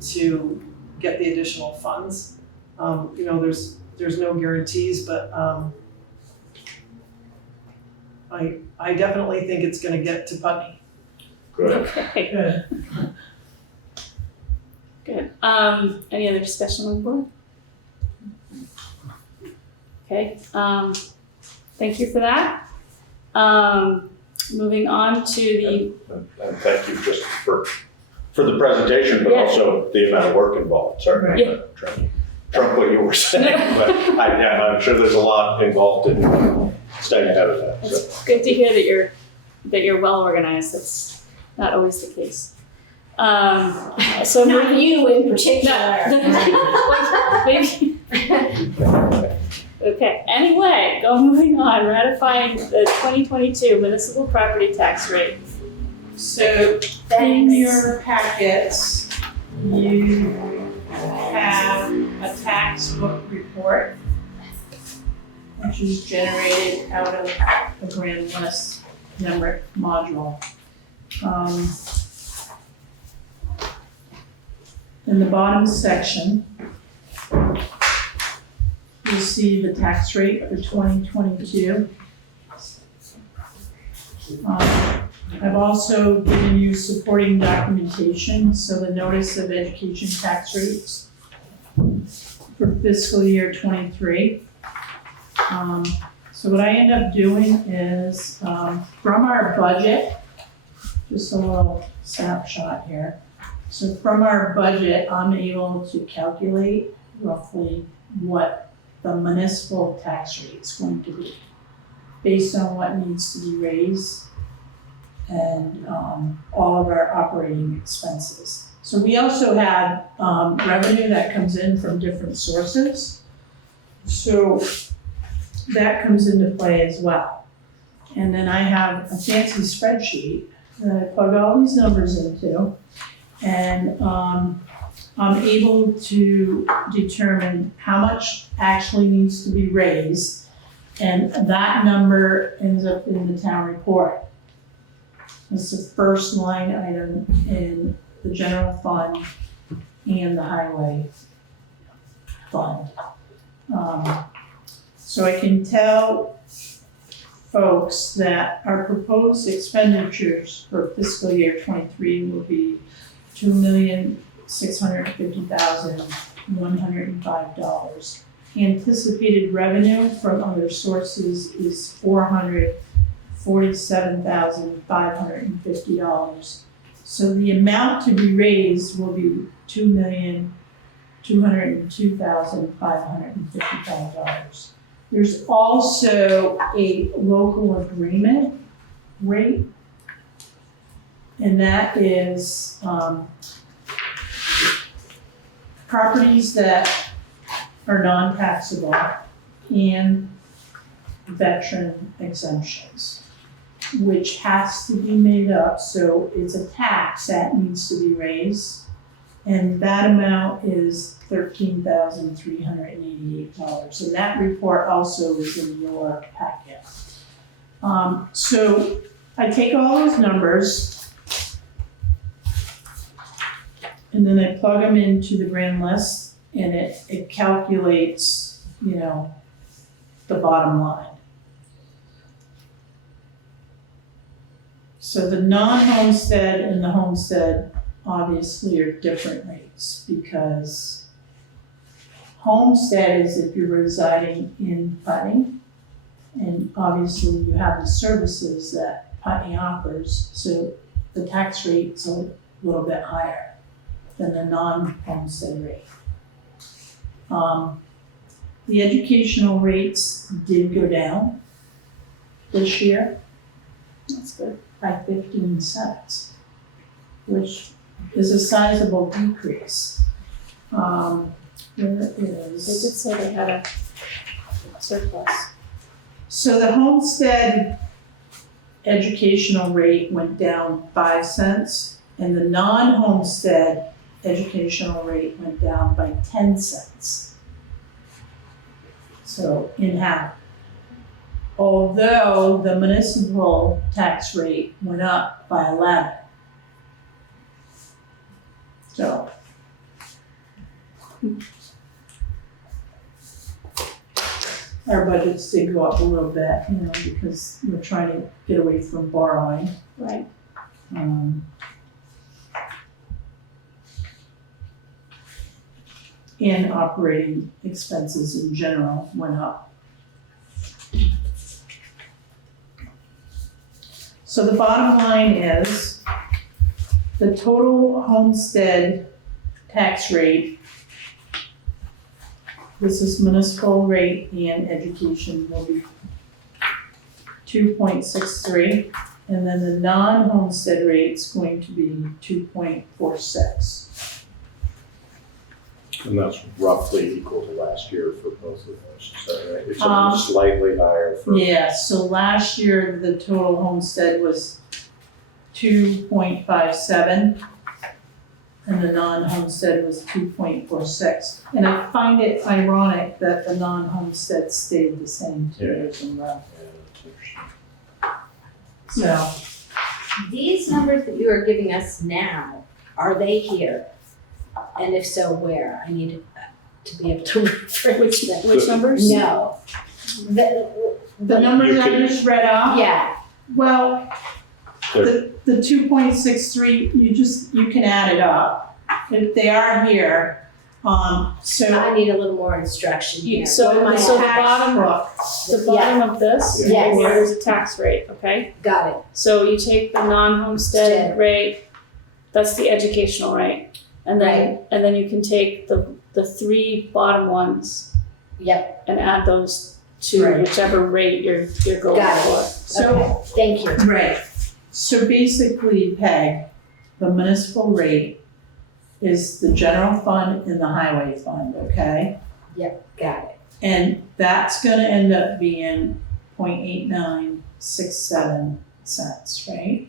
to get the additional funds. There's there's no guarantees, but, I definitely think it's gonna get to Putney. Good. Okay, Good. good. Any other discussion on the board? Okay, thank you for that. Moving on to the, And thank you just for the presentation, but Yeah. also the amount of work involved, sorry. Yeah. Trump what you were saying, but I'm sure there's a lot involved in staying ahead of that, so. it's good to hear that you're well organized. That's not always the case. So Not you in particular. Maybe. Okay, anyway, moving on, ratifying the 2022 municipal property tax rate. So in Thanks. your packets, you have a tax book report, which is generated out of the grand list numeric module. In the bottom section, you see the tax rate for 2022. I've also given you supporting documentation, so the notice of education tax rates for fiscal year '23. So what I end up doing is, from our budget, just a little snapshot here. So from our budget, I'm able to calculate roughly what the municipal tax rate is going to be based on what needs to be raised and all of our operating expenses. So we also have revenue that comes in from different sources. So that comes into play as well. And then I have a fancy spreadsheet that I plug all these numbers into. And I'm able to determine how much actually needs to be raised. And that number ends up in the town report. It's the first line item in the general fund and the highway fund. So I can tell folks that our proposed expenditures for fiscal year '23 will be $2,650,105. Anticipated revenue from other sources is $447,550. So the amount to be raised will be $2,202,555. There's also a local agreement rate, and that is properties that are non-taxable and veteran exemptions, which has to be made up, so it's a tax that needs to be raised. And that amount is $13,388. And that report also is in your packet. So I take all those numbers and then I plug them into the grand list and it calculates, the bottom line. So the non-homestead and the homestead obviously are different rates because homestead is if you're residing in Putney, and obviously you have the services that Putney offers, so the tax rate's a little bit higher than the non-homestead rate. The educational rates did go down this year. That's good. By 15 cents, which is a sizable decrease. There They did is, say they had a surplus. so the homestead educational rate went down 5 cents, and the non-homestead educational rate went down by 10 cents. So in half. Although the municipal tax rate went up by 11. So. our budgets did go up a little bit, because we're trying to get away from borrowing. Right. And operating expenses in general went up. So the bottom line is, the total homestead tax rate, this is municipal rate and education, will be 2.63, and then the non-homestead rate's going to be 2.46. And that's roughly equal to last year for both of those, is that right? It's only slightly higher for. Yeah, so last year, the total homestead was 2.57, and the non-homestead was 2.46. And I find it ironic that the non-homestead stayed the same 2 years in a row. So, These numbers that you are giving us now, are they here? And if so, where? I need to be able to reference them. Which numbers? No. the numbers You I can- just read off, Yeah, well, the 2.63, you can add it up. If they are here, so I need a little more instruction here. So, My so the tax bottom, book, the bottom of this, Yeah. Yes. here is a tax rate, okay? Got it. So you take the non-homestead Homestead. rate, that's the educational rate. And then you can take the 3 bottom ones Yep, and add those to Right. whichever rate you're going Got it. for. so. okay, thank you. Right, so basically, Peg, the municipal rate is the general fund and the highway fund, okay? Got it. And that's gonna end up being 0.8967 cents, right?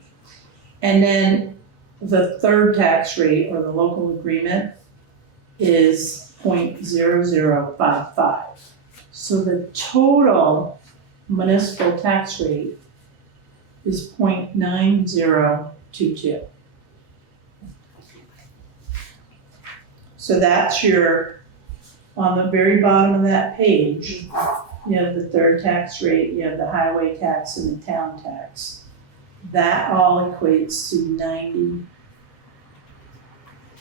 And then the third tax rate, or the local agreement, is 0.0055. So the total municipal tax rate is 0.9022. So that's on the very bottom of that page, you have the third tax rate, you have the highway tax and the town tax. That all equates to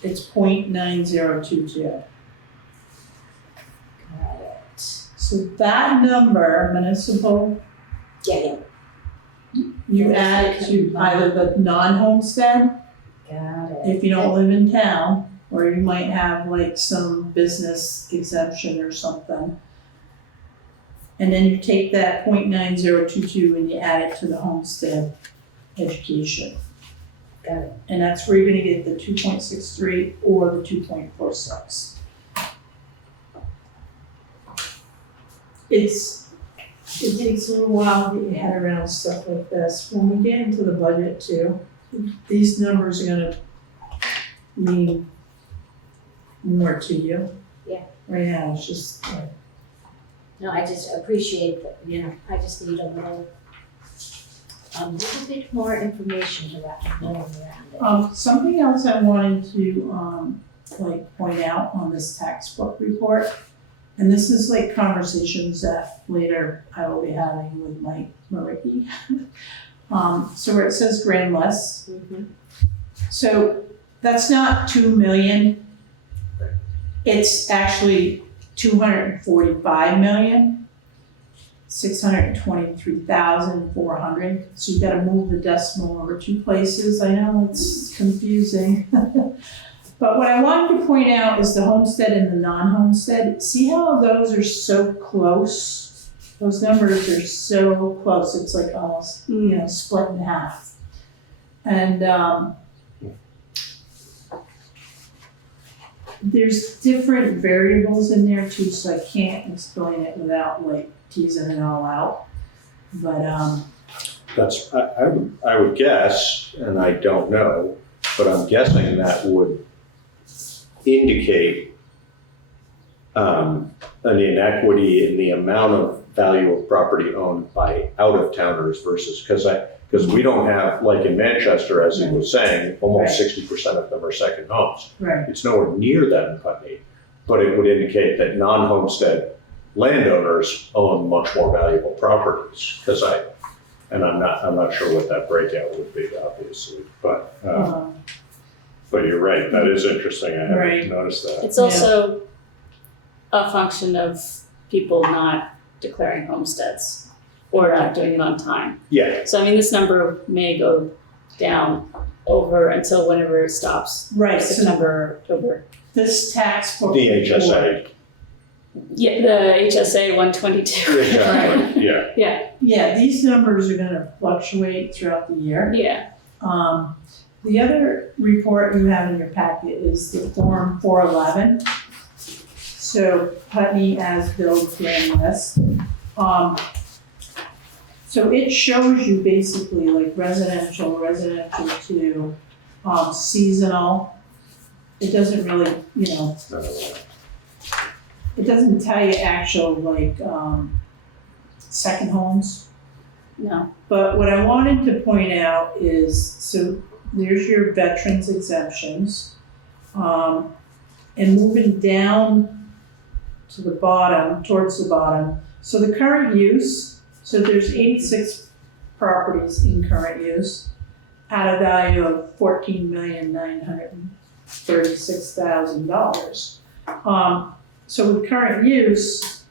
it's 0.9022. Got it. So that number, municipal, Yeah, you add it to either the non-homestead, got it. if you don't live in town, or you might have like some business exemption or something. And then you take that 0.9022 and you add it to the homestead education. Got it. And that's where you're gonna get the 2.63 or the 2.46. It takes a little while to get your head around stuff like this. When we get into the budget too, these numbers are gonna mean more to you. Yeah. Right now, it's just, No, I just appreciate that, I just need a little bit more information to wrap my mind around it. something else I wanted to, point out on this tax book report, and this is like conversations that later I will be having with Mike Mrowicki. So where it says grand list, Mhm. so that's not 2 million. It's actually 245,623,400. So you gotta move the decimal over 2 places. I know it's confusing. But what I wanted to point out is the homestead and the non-homestead. See how those are so close? Those numbers are so close. It's like almost, split in half. And, there's different variables in there too, so I can't explain it without like teasing it all out. But That's, I would guess, and I don't know, but I'm guessing that would indicate an inequity in the amount of value of property owned by out-of-towners versus, because we don't have, like in Manchester, as he was saying, almost 60% of them are second homes. right, It's nowhere near that in Putney, but it would indicate that non-homestead landowners own much more valuable properties, because I'm not sure what that breakout would be, obviously, but you're right, that is interesting, I Right. haven't noticed that. It's also a function of people not declaring homesteads or not doing it on time. Yeah, So I mean, this number may go down over until whenever it stops, Right, so September, October. this tax book. the report- HSA, Yeah, the HSA 122. exactly, yeah. Yeah, Yeah, these numbers are gonna fluctuate throughout the year. yeah. The other report you have in your packet is the Form 411. So Putney as-built grand list. So it shows you basically like residential to, seasonal. It doesn't really, it doesn't tell you actual like, second homes. No. But what I wanted to point out is, so there's your veterans exemptions. And moving down to the bottom, towards the bottom, so the current use, so there's 86 properties in current use at a value of $14,936,000. So with current use,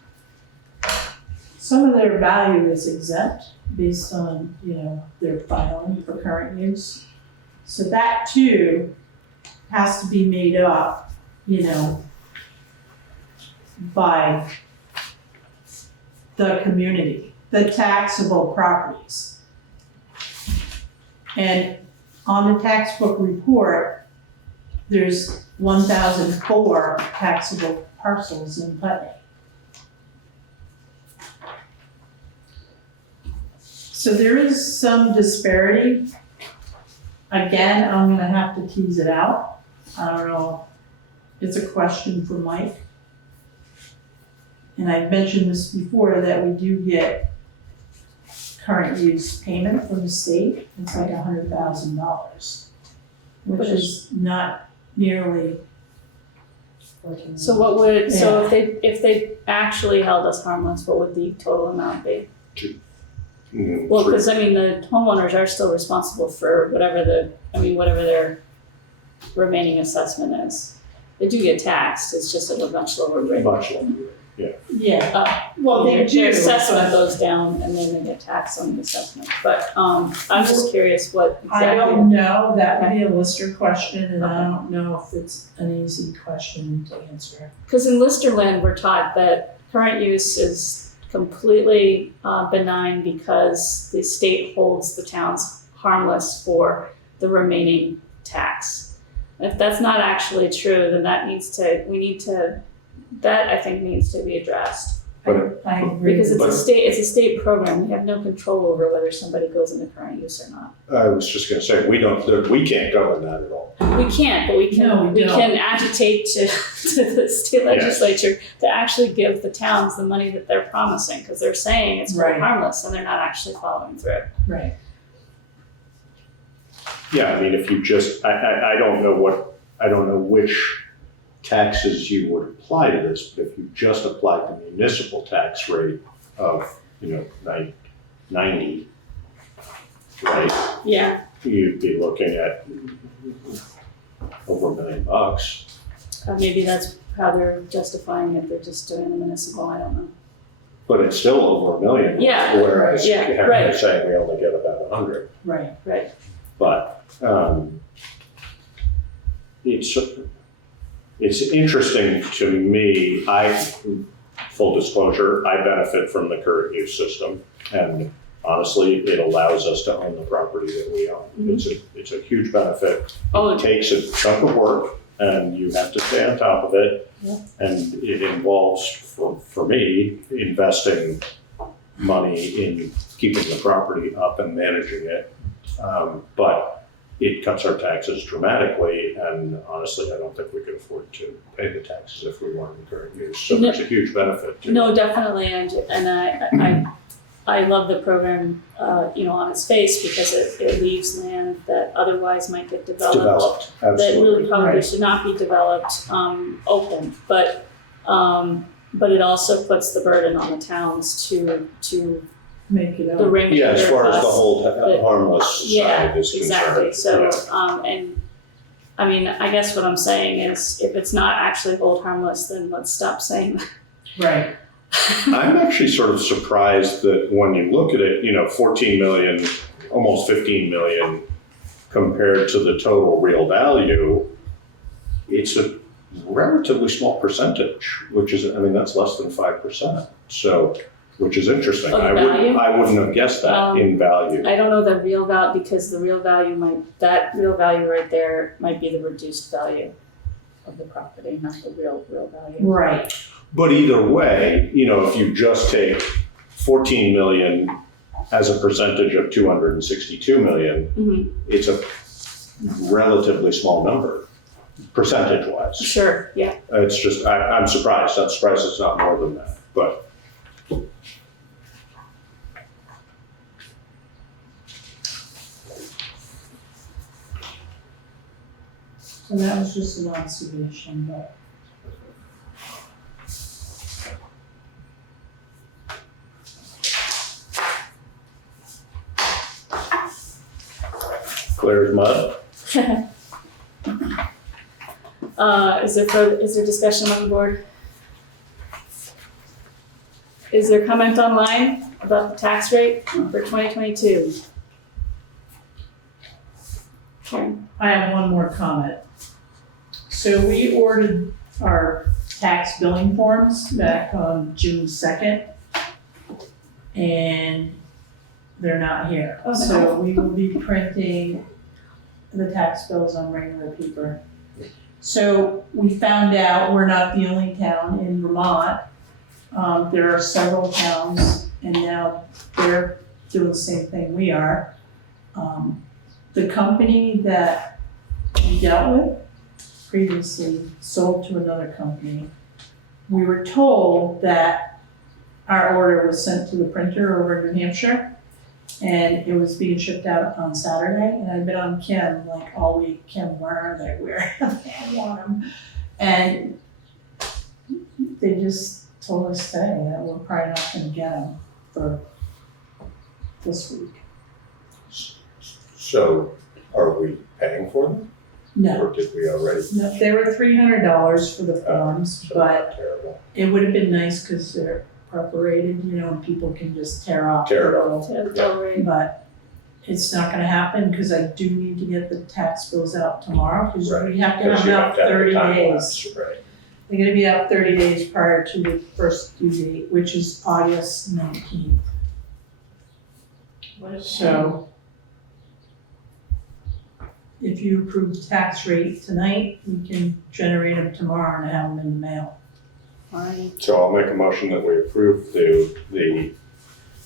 some of their value is exempt based on, their filing for current use. So that too has to be made up, by the community, the taxable properties. And on the tax book report, there's 1,004 taxable parcels in Putney. So there is some disparity. Again, I'm gonna have to tease it out. I don't know, it's a question for Mike. And I've mentioned this before, that we do get current use payment from the state. It's like $100,000, which is not nearly. So what would, so if they actually held us harmless, what would the total amount be? Well, because I mean, the homeowners are still responsible for whatever their remaining assessment is. They do get taxed, it's just at a much lower rate. Much longer. Yeah, well, they do. Their assessment but goes down and then they get taxed on the assessment, but, I'm just curious what I exactly. don't know, that would be a Lister question, and I don't know if it's an easy question to answer. Because in Listerland, we're taught that current use is completely benign because the state holds the towns harmless for the remaining tax. And if that's not actually true, then that I think needs to be addressed. I agree. Because with it's a state program, we have no control over whether somebody goes into current use or not. I was just gonna say, we can't go in that at all. We can't, but we No, can, we we don't. can agitate to the state legislature to actually give the towns the money that they're promising, because they're saying it's Right. harmless and they're not actually following through. Right. Yeah, I mean, if you just, I don't know which taxes you would apply to this, but if you just applied the municipal tax rate of, 90, right, Yeah, you'd be looking at over $1 million. maybe that's how they're justifying it, they're just doing the municipal, I don't know. But it's still over $1 million. Yeah, Whereas yeah, they're right. saying we only get about 100. Right. Right, But it's interesting to me. Full disclosure, I benefit from the current use system, and honestly, it allows us to own the property that we own. Mhm. It's a huge benefit. Oh, It takes a chunk of work, and you have to stay on top of it. Yeah. And it involves, for me, investing money in keeping the property up and managing it. But it cuts our taxes dramatically, and honestly, I don't think we could afford to pay the taxes if we weren't in current use. So there's a huge benefit to it. no, definitely, and I love the program, on its face, because it leaves land that otherwise might get Developed, that absolutely. really probably Right. should not be developed, open, but, but it also puts the burden on the towns to Make it the up. ring. Yeah, as far as the costs. whole harmless Yeah, side is exactly, concerned. so, and, I mean, I guess what I'm saying is, if it's not actually hold harmless, then let's stop saying that. Right. I'm actually sort of surprised that when you look at it, 14 million, almost 15 million compared to the total real value, it's a relatively small percentage, which is, that's less than 5%. So, which is interesting. Of the value? I wouldn't have guessed that in value. I don't know the real value, because the real value that real value right there might be the reduced value of the property, not the real value. Right. But either way, if you just take 14 million as a percentage of 262 million, Mhm. it's a relatively small number, percentage-wise. Sure, yeah. It's just, I'm surprised. I'm surprised it's not more than that, but. So that was just an observation, but. Clear as mud. Is there discussion on the board? Is there comment online about the tax rate for 2022? Karen? I have one more comment. So we ordered our tax billing forms back on June 2nd, and they're not here. Oh, no. So we will be printing the tax bills on regular paper. So we found out we're not the only town in Vermont. There are several towns, and now they're doing the same thing we are. The company that we dealt with previously sold to another company. We were told that our order was sent to the printer over in New Hampshire, and it was being shipped out on Saturday, and I've been on Kim like all week, Kim, where are they, where are they, I want them. And they just told us today that we're probably not gonna get them for this week. So are we paying for them? No, Or did we already? no, they were $300 for the forms, So but terrible. it would have been nice because they're perforated, and people can just tear off the Tear little. Yeah, bill rate. But it's not gonna happen because I do need to get the tax bills out tomorrow because Right. we have to Because have you them have out to have the 30 time days. lapse, right. They're gonna be out 30 days prior to the first due date, which is August 19th. So if you approve the tax rate tonight, we can generate them tomorrow and have them in the mail. Alrighty. So I'll make a motion that we approve the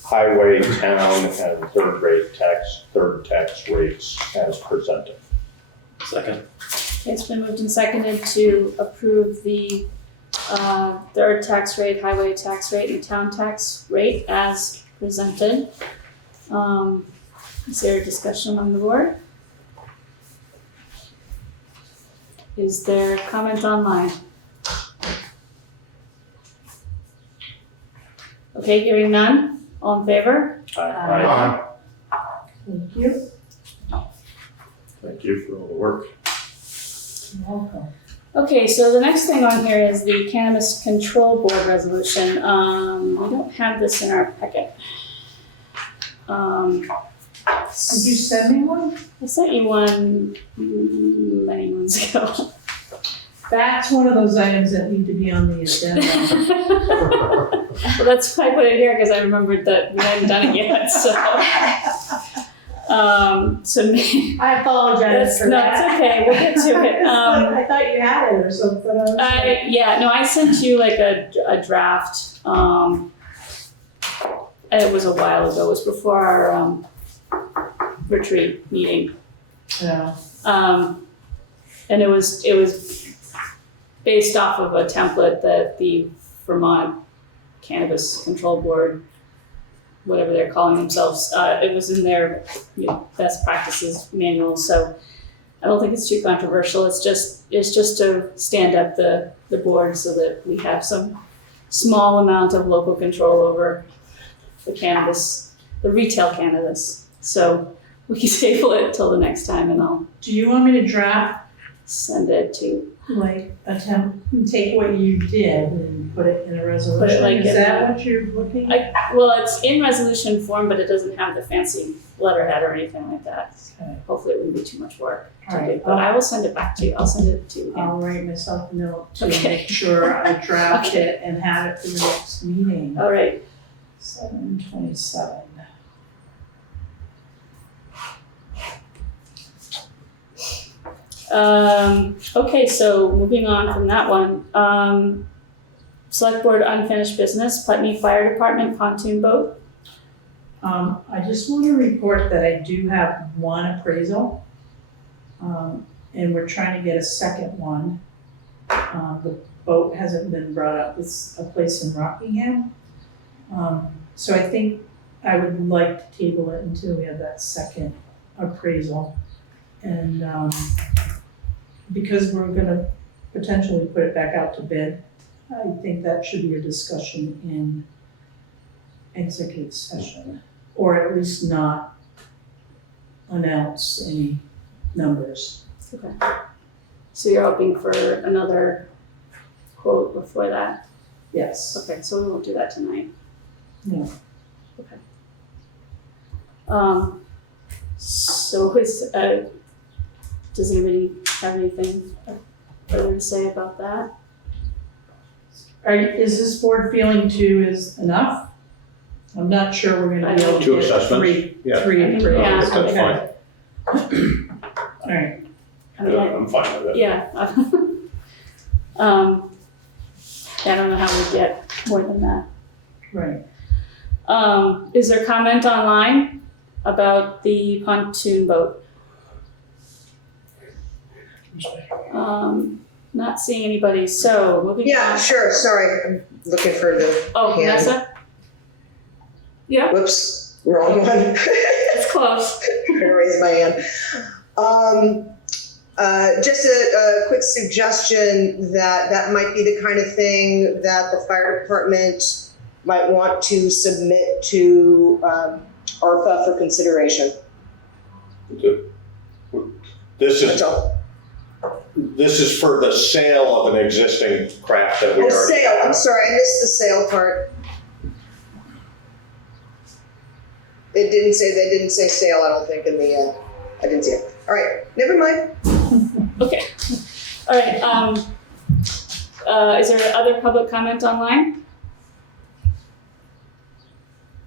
highway, town, and third tax rates as presented. Second. It's been moved and seconded to approve the third tax rate, highway tax rate, and town tax rate as presented. Is there a discussion on the board? Is there comment online? Okay, hearing none, all in favor? Aye. Thank you. Thank you for all the work. You're welcome. Okay, so the next thing on here is the Cannabis Control Board resolution. We don't have this in our packet. Did you send me one? I sent you one many months ago. That's one of those items that need to be on the agenda. Well, that's why I put it here, because I remembered that we hadn't done it yet, so. I apologize for that. No, it's okay, we'll get to it. I thought you had it or something. I was like- I sent you like a draft, it was a while ago, it was before our, retreat meeting. Yeah. And it was based off of a template that the Vermont Cannabis Control Board, whatever they're calling themselves, it was in their best practices manual. So I don't think it's too controversial. It's just to stand up the board so that we have some small amount of local control over the cannabis, the retail cannabis. So we can table it till the next time and I'll Do you want me to draft, send it to, like, take what you did and put it in a resolution? like Is in that what you're looking at? well, it's in resolution form, but it doesn't have the fancy letterhead or anything like that. Okay. Hopefully it wouldn't be too much work to All do, right, but I will send it back to you. I'll send it to you again. I'll write myself a note to Okay. make sure I draft it and have it for the next meeting. All right, 7/27. okay, so moving on from that one, select board unfinished business, Putney Fire Department pontoon boat. I just want to report that I do have one appraisal. And we're trying to get a second one. The boat hasn't been brought up, it's a place in Rockingham. So I think I would like to table it until we have that second appraisal. And, because we're gonna potentially put it back out to bid, I think that should be a discussion in executive session, or at least not announce any numbers. Okay. So you're hoping for another quote before that? Yes. Okay, so we won't do that tonight. No. Okay. So does anybody have anything further to say about that? Is this board feeling two is enough? I'm not sure we're gonna be able to Two get assessments? three Yeah. appraisals. Yeah. That's fine. All right, I mean, I'm fine with it. yeah. I don't know how we get more than that. right. Is there comment online about the pontoon boat? Not seeing anybody, so moving on. Yeah, sure, sorry, I'm looking for the, Oh, Yeah. Vanessa? Yeah, whoops, wrong one. it's close. I raised my hand. Just a quick suggestion that might be the kind of thing that the fire department might want to submit to ARPA for consideration. This That's is, all. this is for the sale of an existing craft that we Oh, already sale, I'm have. sorry, I missed the sale part. They didn't say sale, I don't think, in the, I didn't see it. All right, never mind. Okay. All right, is there other public comment online?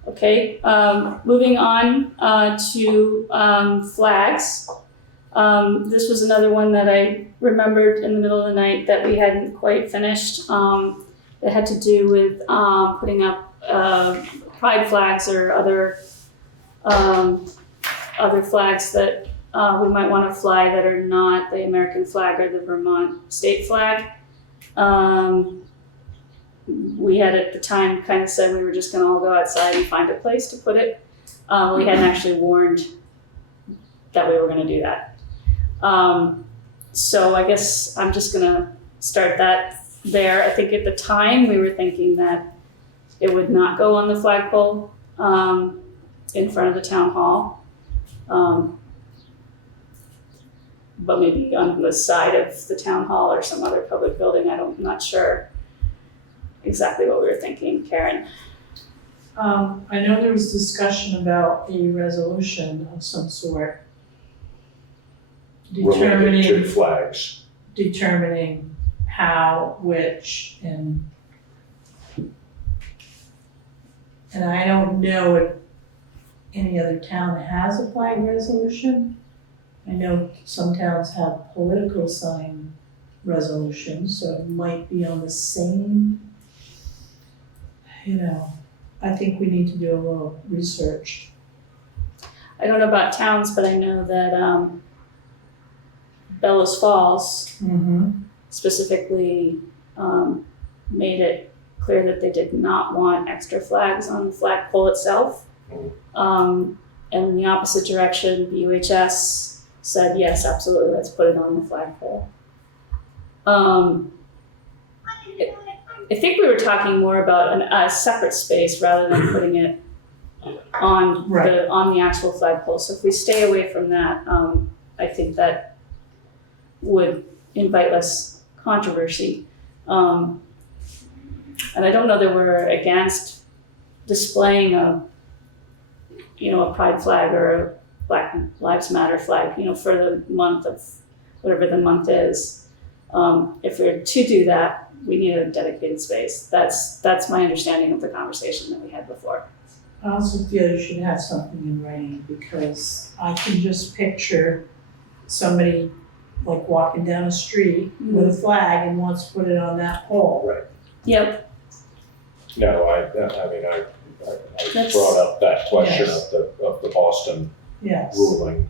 Okay, moving on to flags. This was another one that I remembered in the middle of the night that we hadn't quite finished. It had to do with putting up pride flags or other flags that we might want to fly that are not the American flag or the Vermont state flag. We had at the time kind of said we were just gonna all go outside and find a place to put it. We hadn't actually warned that we were gonna do that. So I guess I'm just gonna start that there. I think at the time we were thinking that it would not go on the flagpole in front of the town hall. But maybe on the side of the town hall or some other public building. I'm not sure exactly what we were thinking, Karen. I know there was discussion about a resolution of some sort. Related to flags. Determining how, which, and I don't know if any other town has a flag resolution. I know some towns have political sign resolutions, so it might be on the same, I think we need to do a little research. I don't know about towns, but I know that Bellows Falls specifically made it clear that they did not want extra flags on the flagpole itself. And in the opposite direction, BUHS said, yes, absolutely, let's put it on the flagpole. I think we were talking more about a separate space rather than putting it on Right. on the actual flagpole. So if we stay away from that, I think that would invite less controversy. And I don't know that we're against displaying a pride flag or a Black Lives Matter flag, for the month of whatever the month is. If we're to do that, we need a dedicated space. That's my understanding of the conversation that we had before. I also feel you should have something in writing, because I can just picture somebody like walking down a street with a flag and wants to put it on that pole. Yep. No, I brought up that question Yes. of the Boston Yes. ruling,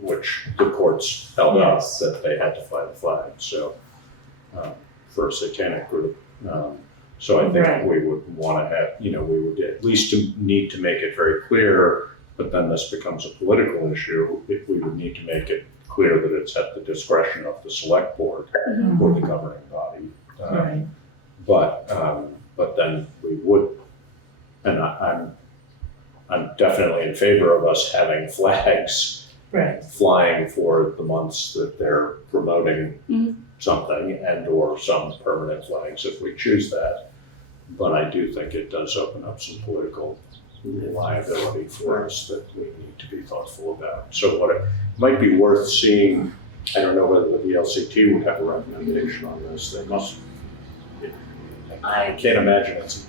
which the courts held up Yes. that they had to fly the flag, so, for a satanic group. So I think Right. we would wanna have, we would at least need to make it very clear, but then this becomes a political issue, if we would need to make it clear that it's at the discretion of the select board or the governing body. Right. But then we would, and I'm definitely in favor of us having flags Right. flying for the months that they're promoting Mhm. something, and or some permanent flags if we choose that. But I do think it does open up some political liability for us that we need to be thoughtful about. So what it might be worth seeing, I don't know whether the VLCT would have a recommendation on this. They must. I can't imagine it's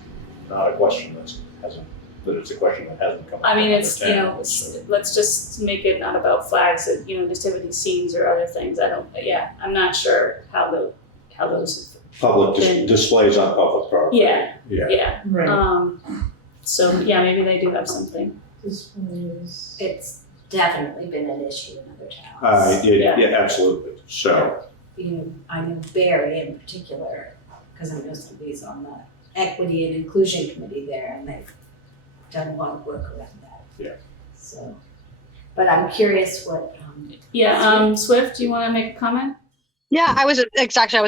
not a question that it's a question that hasn't come up. I mean, in it's, other towns, so. let's just make it not about flags, nativity scenes or other things. I'm not sure how those, Public Then- displays on public property. yeah. Right. So, yeah, maybe they do have something. Displays. It's definitely been an issue in other towns. Yeah, absolutely. So, I know Barry in particular, because I know somebody's on the Equity and Inclusion Committee there, and they've done a lot of work around that. Yeah. So, but I'm curious what, Yeah, Swift, do you want to make a comment? Yeah, I was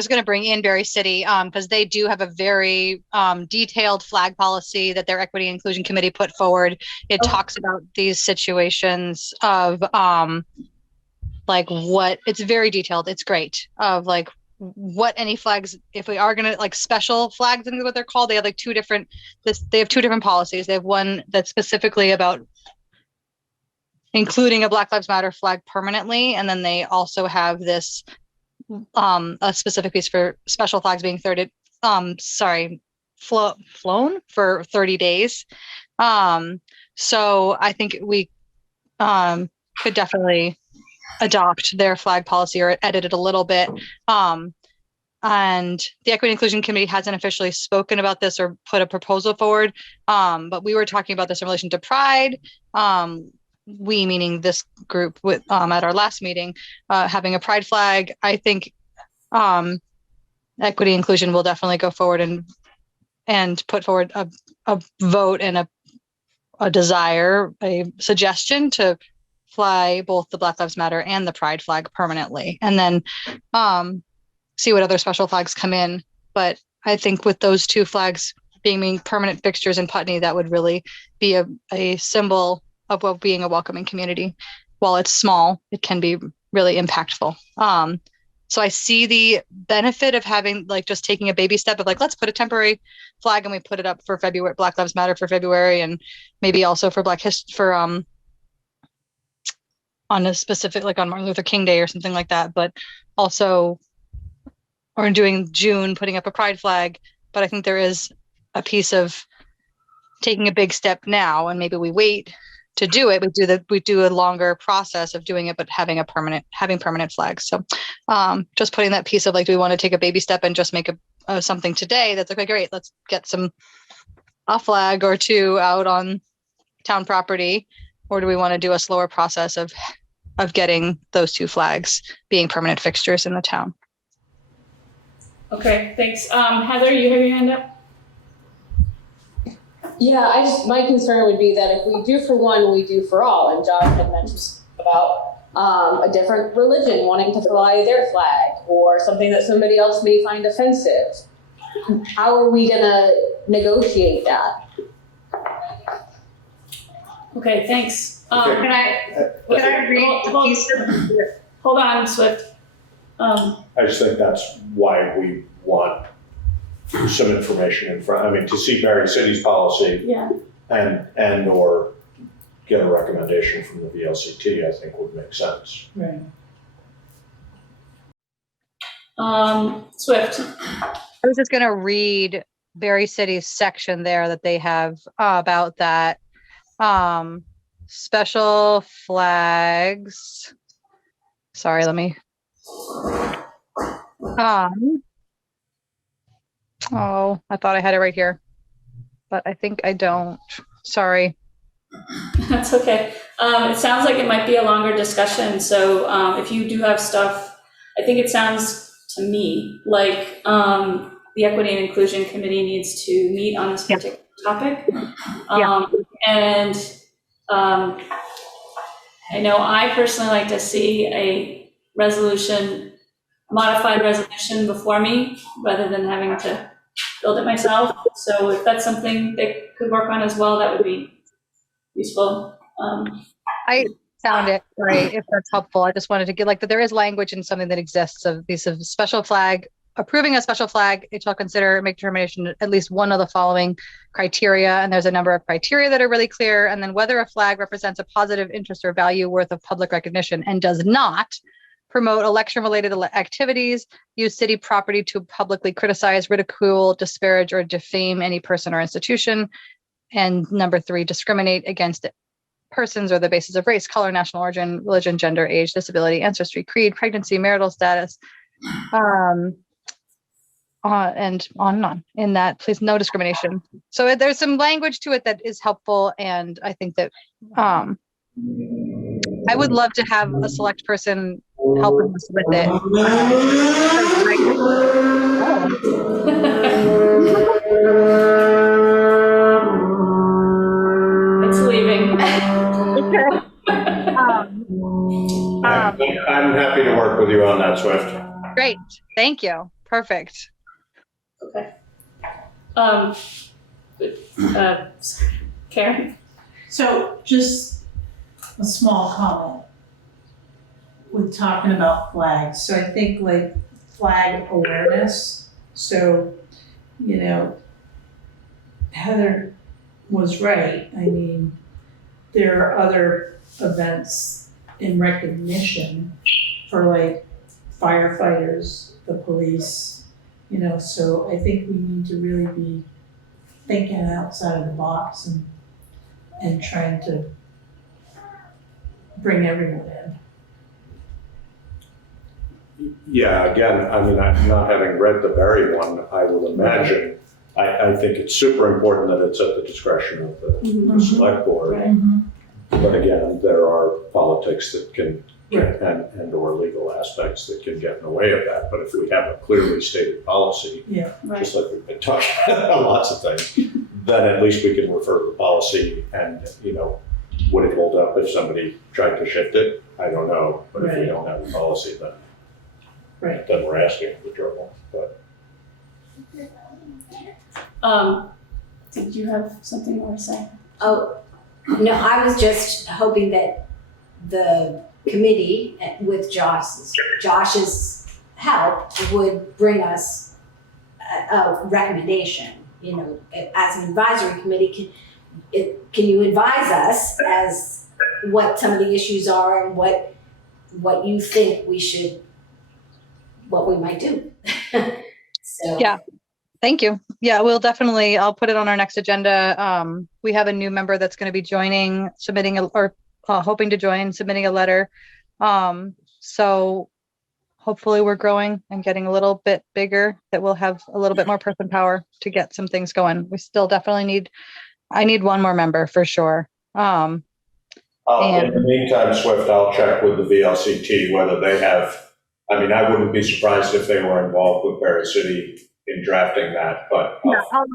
going to bring in Berry City because they do have a very detailed flag policy that their Equity and Inclusion Committee put forward. It talks about these situations of it's very detailed. It's great of what any flags, if we are going to special flags, and what they're called, they have two different policies. They have one that's specifically about including a Black Lives Matter flag permanently, and then they also have this a specific piece for special flags being flown for 30 days. So I think we could definitely adopt their flag policy or edit it a little bit. And the Equity and Inclusion Committee hasn't officially spoken about this or put a proposal forward. But we were talking about this in relation to Pride. We, meaning this group, with at our last meeting, having a Pride flag. I think Equity Inclusion will definitely go forward and put forward a vote and a desire, a suggestion to fly both the Black Lives Matter and the Pride flag permanently, and then see what other special flags come in. But I think with those two flags being permanent fixtures in Putney, that would really be a symbol of being a welcoming community. While it's small, it can be really impactful. So I see the benefit of having just taking a baby step of let's put a temporary flag and we put it up for February, Black Lives Matter for February, and maybe also for on a specific, on Martin Luther King Day or something like that, but also, or doing June, putting up a Pride flag. But I think there is a piece of taking a big step now, and maybe we wait to do it. We do a longer process of doing it, but having permanent flags. So just putting that piece of do we want to take a baby step and just make something today that's okay, great, let's get a flag or two out on town property, or do we want to do a slower process of getting those two flags being permanent fixtures in the town? Okay, thanks. Heather, you have your hand up? Yeah, my concern would be that if we do for one, we do for all. And John had mentioned about a different religion wanting to fly their flag, or something that somebody else may find offensive. how are we gonna negotiate that? Okay, thanks. Okay. Can I read a piece of? Hold on, Swift. I just think that's why we want some information in front, I mean, to see Berry City's policy Yeah. and or get a recommendation from the VLCT, I think would make sense. Right. Swift. I was just gonna read Berry City's section there that they have about that. Special flags. Sorry, let me. Oh, I thought I had it right here, but I think I don't. Sorry. That's okay. It sounds like it might be a longer discussion, so if you do have stuff, I think it sounds to me like the Equity and Inclusion Committee needs to meet on this particular topic. And I know I personally like to see a resolution, modified resolution before me, rather than having to build it myself. So if that's something they could work on as well, that would be useful. I found it right, if that's helpful. I just wanted to get like that there is language in something that exists of these of special flag, approving a special flag, it shall consider, make determination at least one of the following criteria. And there's a number of criteria that are really clear. And then whether a flag represents a positive interest or value worth of public recognition and does not promote election-related activities, use city property to publicly criticize, ridicule, disparage, or defame any person or institution. And number 3, discriminate against persons or the basis of race, color, national origin, religion, gender, age, disability, ancestry, creed, pregnancy, marital status, and on and on. In that, please, no discrimination. So there's some language to it that is helpful, and I think that I would love to have a select person helping us with it. It's leaving. I'm happy to work with you on that, Swift. Great, thank you. Perfect. Okay. Karen? So just a small comment with talking about flags. So I think like flag awareness. So, you know, Heather was right. I mean, there are other events in recognition for like firefighters, the police, you know, so I think we need to really be thinking outside of the box and trying to bring everyone in. Yeah, again, I mean, not having read the Berry one, I would imagine, I think it's super important that it's at the discretion of the select board. Right. But again, there are politics that can, and or legal aspects that can get in the way of that. But if we have a clearly stated policy, just like we've been talking about lots of things, then at least we can refer to the policy and, you know, would it hold up if somebody tried to shift it? I don't know. But if we don't have a policy, then then we're asking for trouble. But did you have something more to say? Oh, no, I was just hoping that the committee with Josh's help would bring us a recommendation, you know, as an advisory committee. Can you advise us as what some of the issues are and what you think what we might do? So. Yeah. Thank you. Yeah, I'll put it on our next agenda. We have a new member that's going to be joining, hoping to join, submitting a letter. So hopefully we're growing and getting a little bit bigger, that we'll have a little bit more person power to get some things going. We still definitely I need one more member for sure. in the meantime, Swift, I'll check with the VLCT whether they have, I mean, I wouldn't be surprised if they were involved with Berry City in drafting that, but I'll talk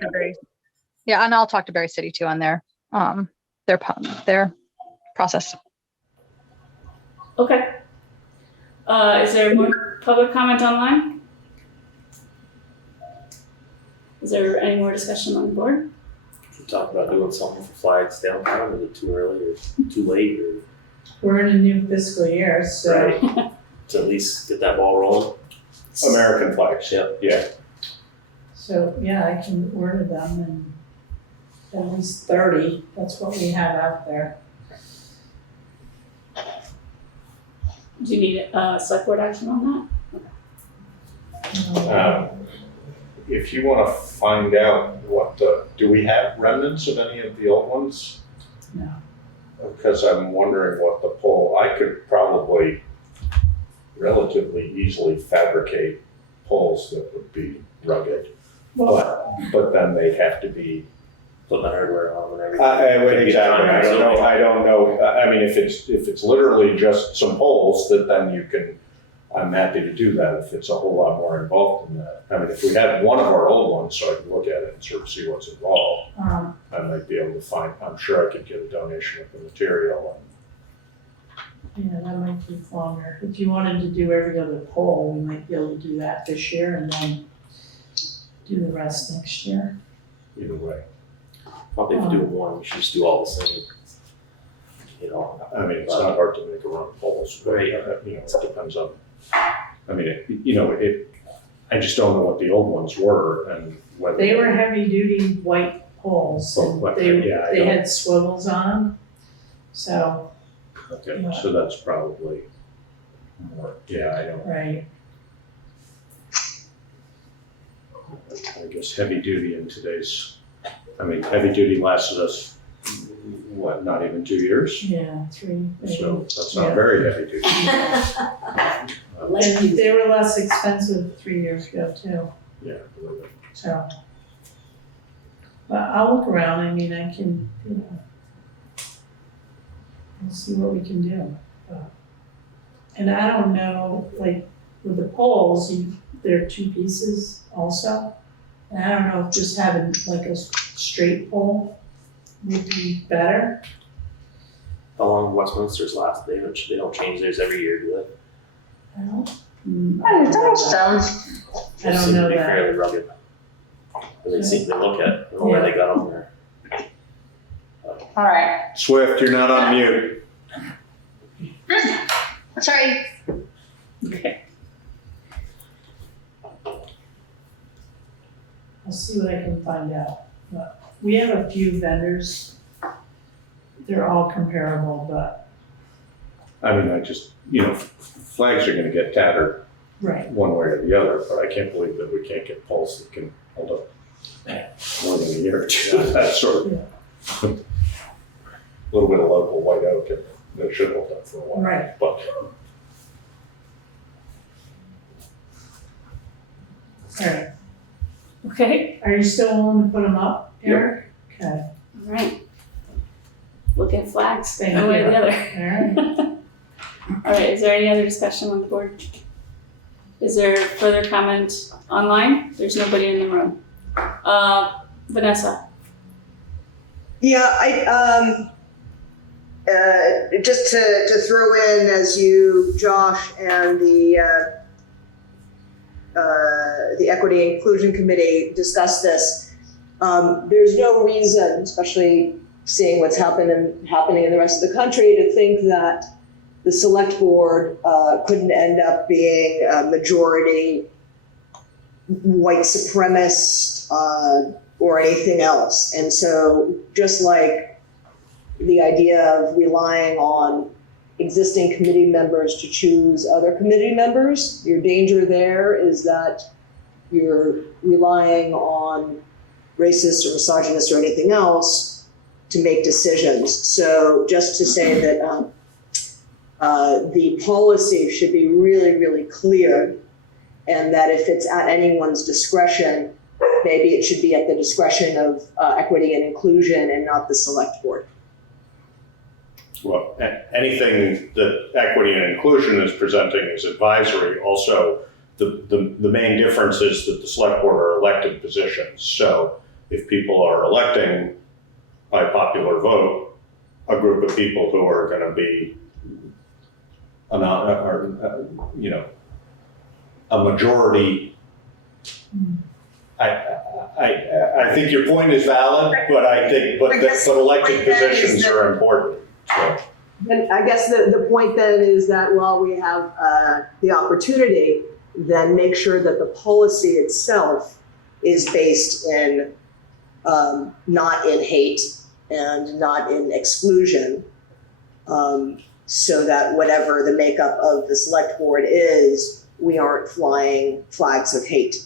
to Berry. Yeah, and I'll talk to Berry City too on their process. Okay. Is there more public comment online? Is there any more discussion on the board? Talk about doing something for flags downtown, is it too early or too late, or We're in a new fiscal year, so. right, to at least get that ball rolling? American flags. Yep. Yeah. So, yeah, I can order them and at least 30, that's what we have out there. Do you need select board action on If you want to find out do we have remnants of any of the old ones? No. Because I'm wondering what the pole, I could probably relatively easily fabricate poles that would be rugged. Well, But then they'd have to be. Put the hardware on and everything. Exactly, I don't know, I mean, if it's literally just some poles, then you can, I'm happy to do that if it's a whole lot more involved than that. I mean, if we had one of our old ones, so I could look at it and sort of see what's involved, I might be able to find, I'm sure I could get a donation of the material. yeah, that might take longer. If you wanted to do every other poll, we might be able to do that this year and then do the rest next year. Either way, Probably if you do one, we should just do all the same. You know, I mean, it's not hard to make a run of poles, but, Right. it depends on, I mean, I just don't know what the old ones were and whether. They were heavy-duty white poles, and But, they yeah, I they don't- had swivels on them. So, Okay, Yeah. so that's probably more, yeah, I don't, right, I guess heavy duty in today's, I mean, heavy duty lasted us, what, not even 2 years? yeah, 3. So that's not Yeah. very heavy duty. And they were less expensive 3 years ago too, Yeah, I believe it. so. But I'll look around, I mean, I can, we'll see what we can do. And I don't know, like, with the poles, there are 2 pieces also. And I don't know if just having like a straight pole would be better. how long Westminster's last? They don't change theirs every year, do they? I don't. I don't know. I don't Seem know to be that. fairly rugged. They look at, I don't know where they got them there. All right. Swift, you're not on mute. Sorry. Okay. I'll see what I can find out. But we have a few vendors. They're all comparable, but, I mean, I just, flags are gonna get tattered right, one way or the other, but I can't believe that we can't get poles that can hold up more than a year or two, that sort of. A little bit of local white oak and that should hold up for a while. right. But All right. Okay, Are you still willing to put them up, Eric? Okay, all right. Look at flags, Thank one way or you. the other. all right. All right, is there any other discussion on the board? Is there further comment online? There's nobody in the room. Vanessa? Yeah, just to throw in as you, Josh, and the Equity and Inclusion Committee discussed this, there's no reason, especially seeing what's happening in the rest of the country, to think that the select board couldn't end up being a majority white supremacist or anything else. And so just like the idea of relying on existing committee members to choose other committee members, your danger there is that you're relying on racist or misogynist or anything else to make decisions. So just to say that the policy should be really, really clear, and that if it's at anyone's discretion, maybe it should be at the discretion of equity and inclusion and not the select board. Well, anything that equity and inclusion is presenting is advisory. Also, the main difference is that the select board are elected positions. So if people are electing by popular vote a group of people who are going to be, a majority, I I think your point is valid, but I think, but elected positions are important, so. And I guess the point then is that while we have the opportunity, then make sure that the policy itself is based in, not in hate and not in exclusion, so that whatever the makeup of the select board is, we aren't flying flags of hate.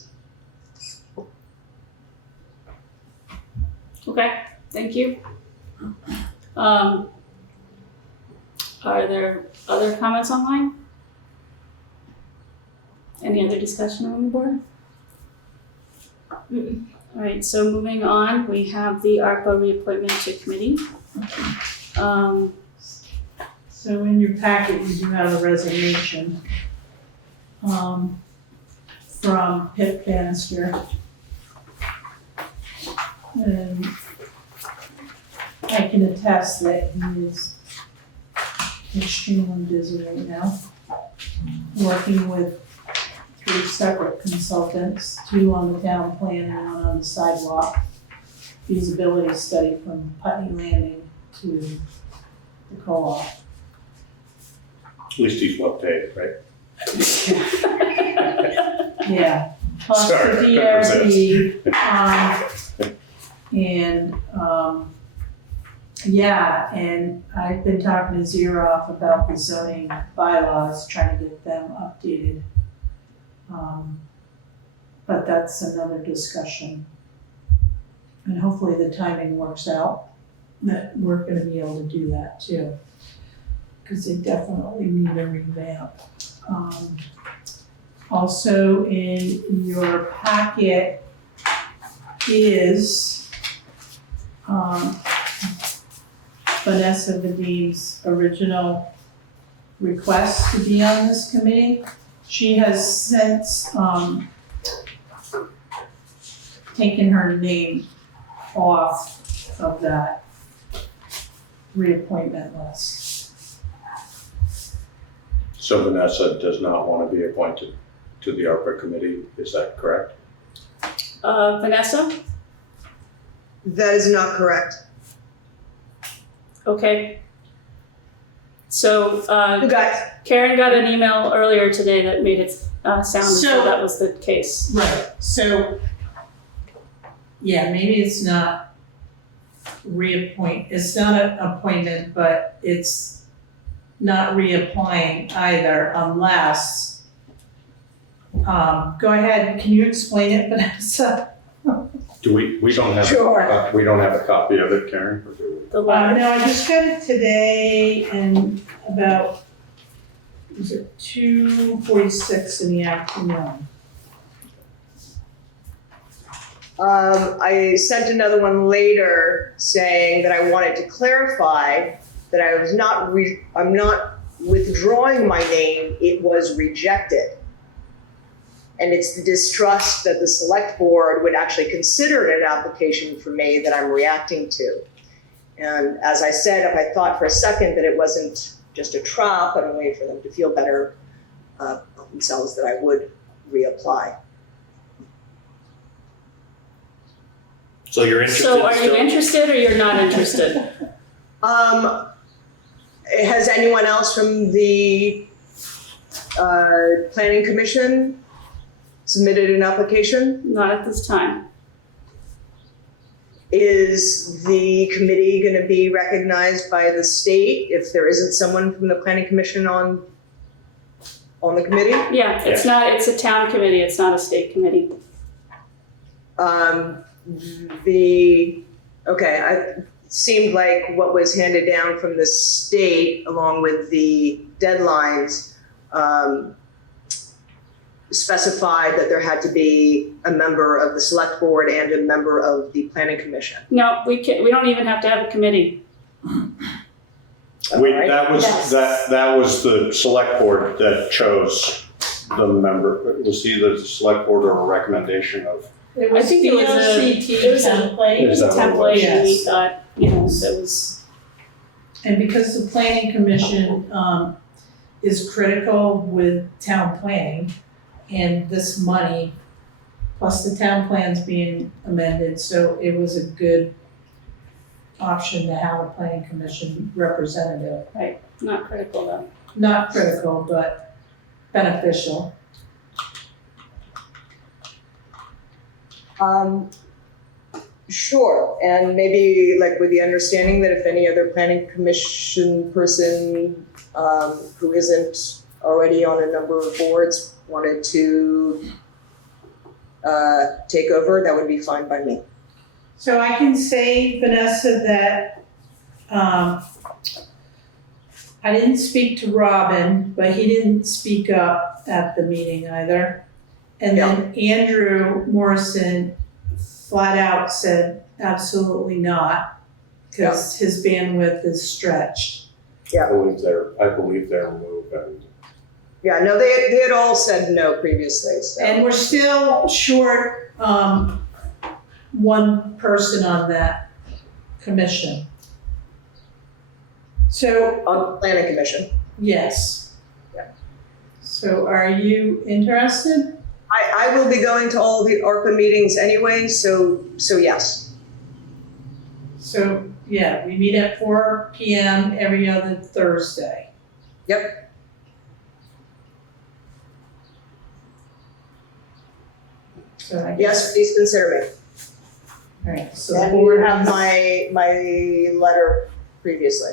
Okay, thank you. Are there other comments online? Any other discussion on the board? All right, so moving on, we have the ARPA reappointment to committee. So in your packet, you do have a resignation from Pip Bannister. And I can attest that he is extremely busy right now, working with 3 separate consultants, 2 on the town plan and 1 on the sidewalk feasibility study from Putney Landing to the co-op. At least he's well paid, right? Yeah, plus Sorry, the I couldn't DRB, and, yeah, and I've been talking to Xerox about the zoning bylaws, trying to get them updated. But that's another discussion. And hopefully the timing works out, that we're gonna be able to do that too. Cause they definitely need a revamp. Also in your packet is, Vanessa Vadim's original request to be on this committee. She has since, taken her name off of that reappointment list. So Vanessa does not want to be appointed to the ARPA committee, is that correct? Vanessa? That is not correct. Okay. So, You guys, Karen got an email earlier today that made it sound as though So- that was the case. Right, so, yeah, maybe it's not it's not an appointment, but it's not reapplying either unless, go ahead, can you explain it, Vanessa? Do we don't have, Sure. we don't have a copy of it, Karen? Or do we? The letter. No, I just got it today and about, was it 2:46 in the afternoon? I sent another one later saying that I wanted to clarify that I was I'm not withdrawing my name, it was rejected. And it's the distrust that the select board would actually consider it an application for me that I'm reacting to. And as I said, if I thought for a second that it wasn't just a trap and a way for them to feel better about themselves, that I would reapply. So you're interested So are you still? interested or you're not interested? Has anyone else from the planning commission submitted an application? Not at this time. Is the committee going to be recognized by the state if there isn't someone from the planning commission on the committee? Yeah, it's a town committee, it's not a state committee. It seemed like what was handed down from the state along with the deadlines specified that there had to be a member of the select board and a member of the planning commission. No, we don't even have to have a committee. Alright. That was the select board that chose the member. Was either the select board or a recommendation of? It I think it was a template. It was a template and we Yes. thought, so it was, And because the planning commission is critical with town planning, and this money plus the town plan's being amended, so it was a good option to have a planning commission representative. Not critical though. Not critical, but beneficial. Sure, and maybe like with the understanding that if any other planning commission person who isn't already on a number of boards wanted to take over, that would be fine by me. So I can say, Vanessa, that I didn't speak to Robin, but he didn't speak up at the meeting either. And then Andrew Morrison flat out said absolutely not, because his bandwidth is stretched. I believe they're moving. Yeah, no, they had all said no previously, so. And we're still short one person on that commission. So, On the planning commission. yes. Yeah. So are you interested? I will be going to all the ARPA meetings anyway, so yes. So, yeah, we meet at 4 PM every other Thursday. Yep. So I guess, Yes, please consider me. all right, so the And you board have has. my letter previously.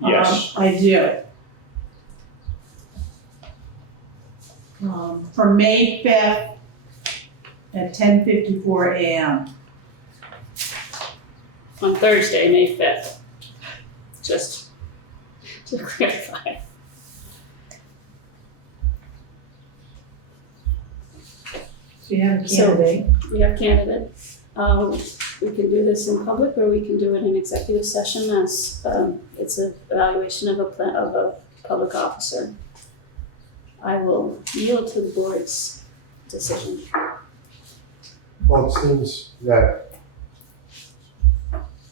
Yes. I do. For May 5th at 10:54 a.m. On Thursday, May 5th. Just to clarify. So you have a So- candidate. We have candidates. We can do this in public or we can do it in executive session as it's an evaluation of a public officer. I will yield to the board's decision. Well, it seems that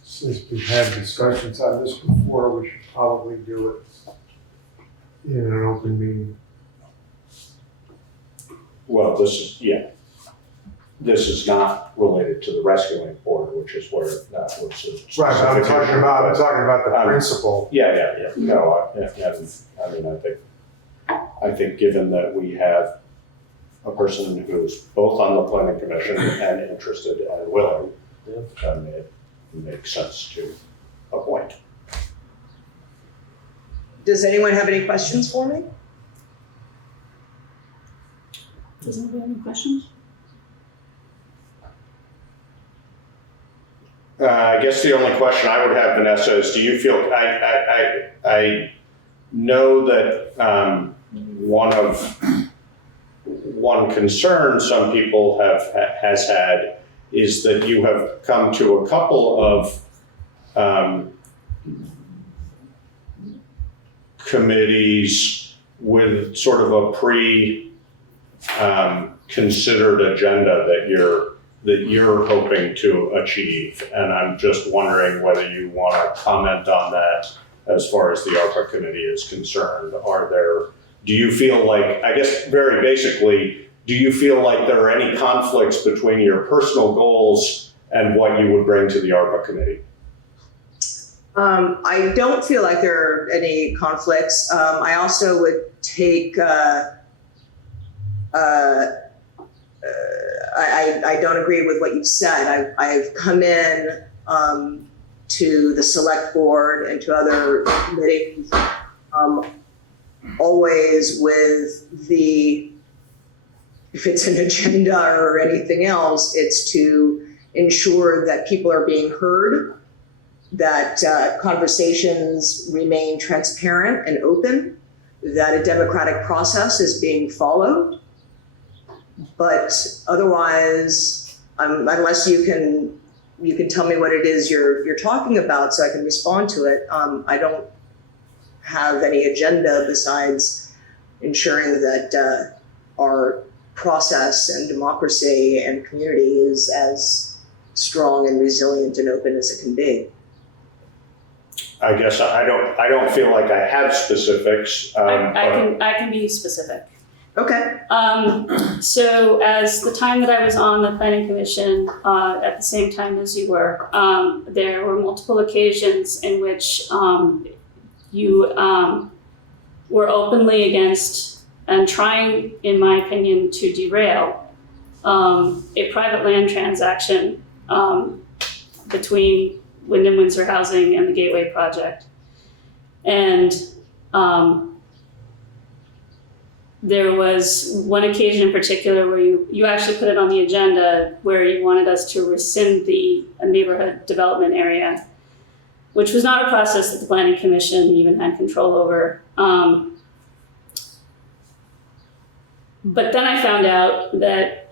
since we've had discussions on this before, we should probably do it in an open meeting. Well, this is not related to the rescuing board, which is where that was. Right, I'm talking about the principle. Yeah. No, I mean, I think given that we have a person who's both on the planning commission and interested and willing, then it makes sense to appoint. Does anyone have any questions for me? Does anybody have any questions? I guess the only question I would have, Vanessa, is do you feel, I know that one concern some people has had is that you have come to a couple of committees with sort of a considered agenda that you're hoping to achieve. And I'm just wondering whether you want to comment on that as far as the ARPA committee is concerned. Do you feel like, I guess very basically, do you feel like there are any conflicts between your personal goals and what you would bring to the ARPA committee? I don't feel like there are any conflicts. I also would take, I don't agree with what you've said. I've come in to the Selectboard and to other committees always with if it's an agenda or anything else, it's to ensure that people are being heard, that conversations remain transparent and open, that a democratic process is being followed. But otherwise, unless you can tell me what it is you're talking about so I can respond to it, I don't have any agenda besides ensuring that our process and democracy and community is as strong and resilient and open as it can be. I guess I don't feel like I have specifics. I can be specific. Okay. So as the time that I was on the planning commission, at the same time as you were, there were multiple occasions in which you were openly against and trying, in my opinion, to derail a private land transaction between Wyndham Windsor Housing and the Gateway Project. And there was one occasion in particular where you actually put it on the agenda where you wanted us to rescind the neighborhood development area, which was not a process that the planning commission even had control over. But then I found out that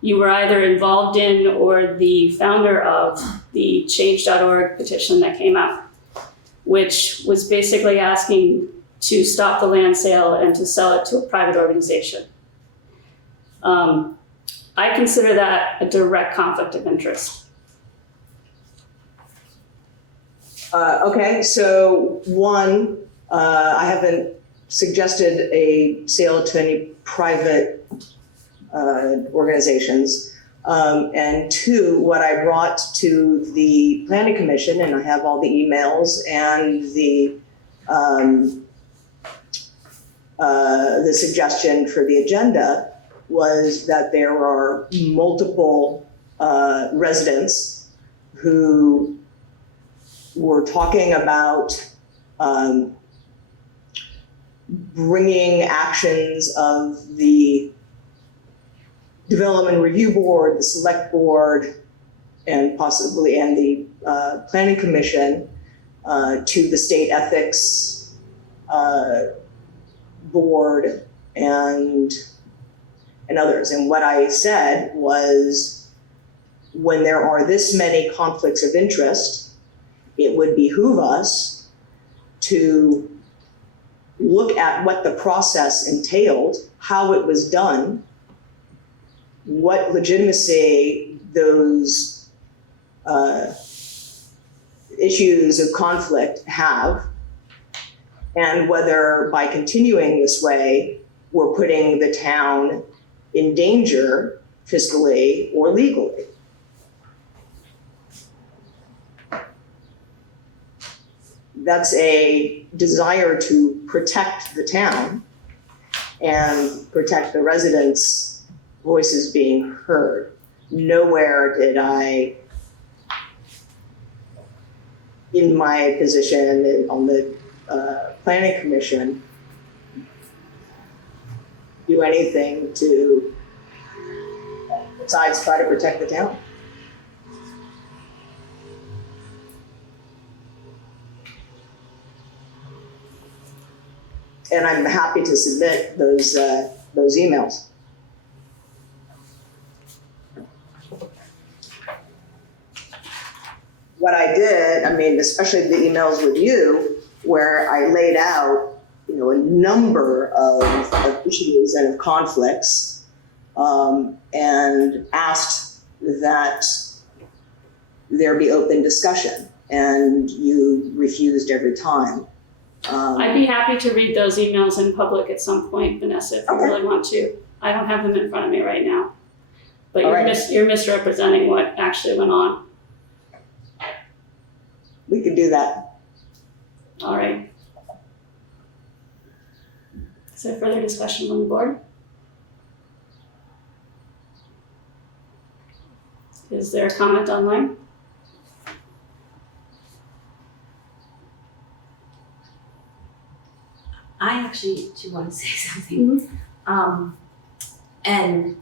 you were either involved in or the founder of the Change.org petition that came out, which was basically asking to stop the land sale and to sell it to a private organization. I consider that a direct conflict of interest. Okay, so one, I haven't suggested a sale to any private organizations. And two, what I brought to the planning commission, and I have all the emails and the suggestion for the agenda, was that there are multiple residents who were talking about bringing actions of the Development Review Board, the Selectboard, and possibly the Planning Commission to the State Ethics Board and others. And what I said was, when there are this many conflicts of interest, it would behoove us to look at what the process entailed, how it was done, what legitimacy those issues of conflict have, and whether by continuing this way, we're putting the town in danger fiscally or legally. That's a desire to protect the town and protect the residents' voices being heard. Nowhere did I, in my position on the planning commission, do anything to, besides try to protect the town. And I'm happy to submit those emails. What I did, I mean, especially the emails with you, where I laid out, a number of issues and of conflicts, and asked that there be open discussion, and you refused every time. I'd be happy to read those emails in public at some point, Vanessa, if you really want to. I don't have them in front of me right now. But you're misrepresenting what actually went on. We can do that. All right. Is there further discussion on the board? Is there a comment online? I actually do want to say something. And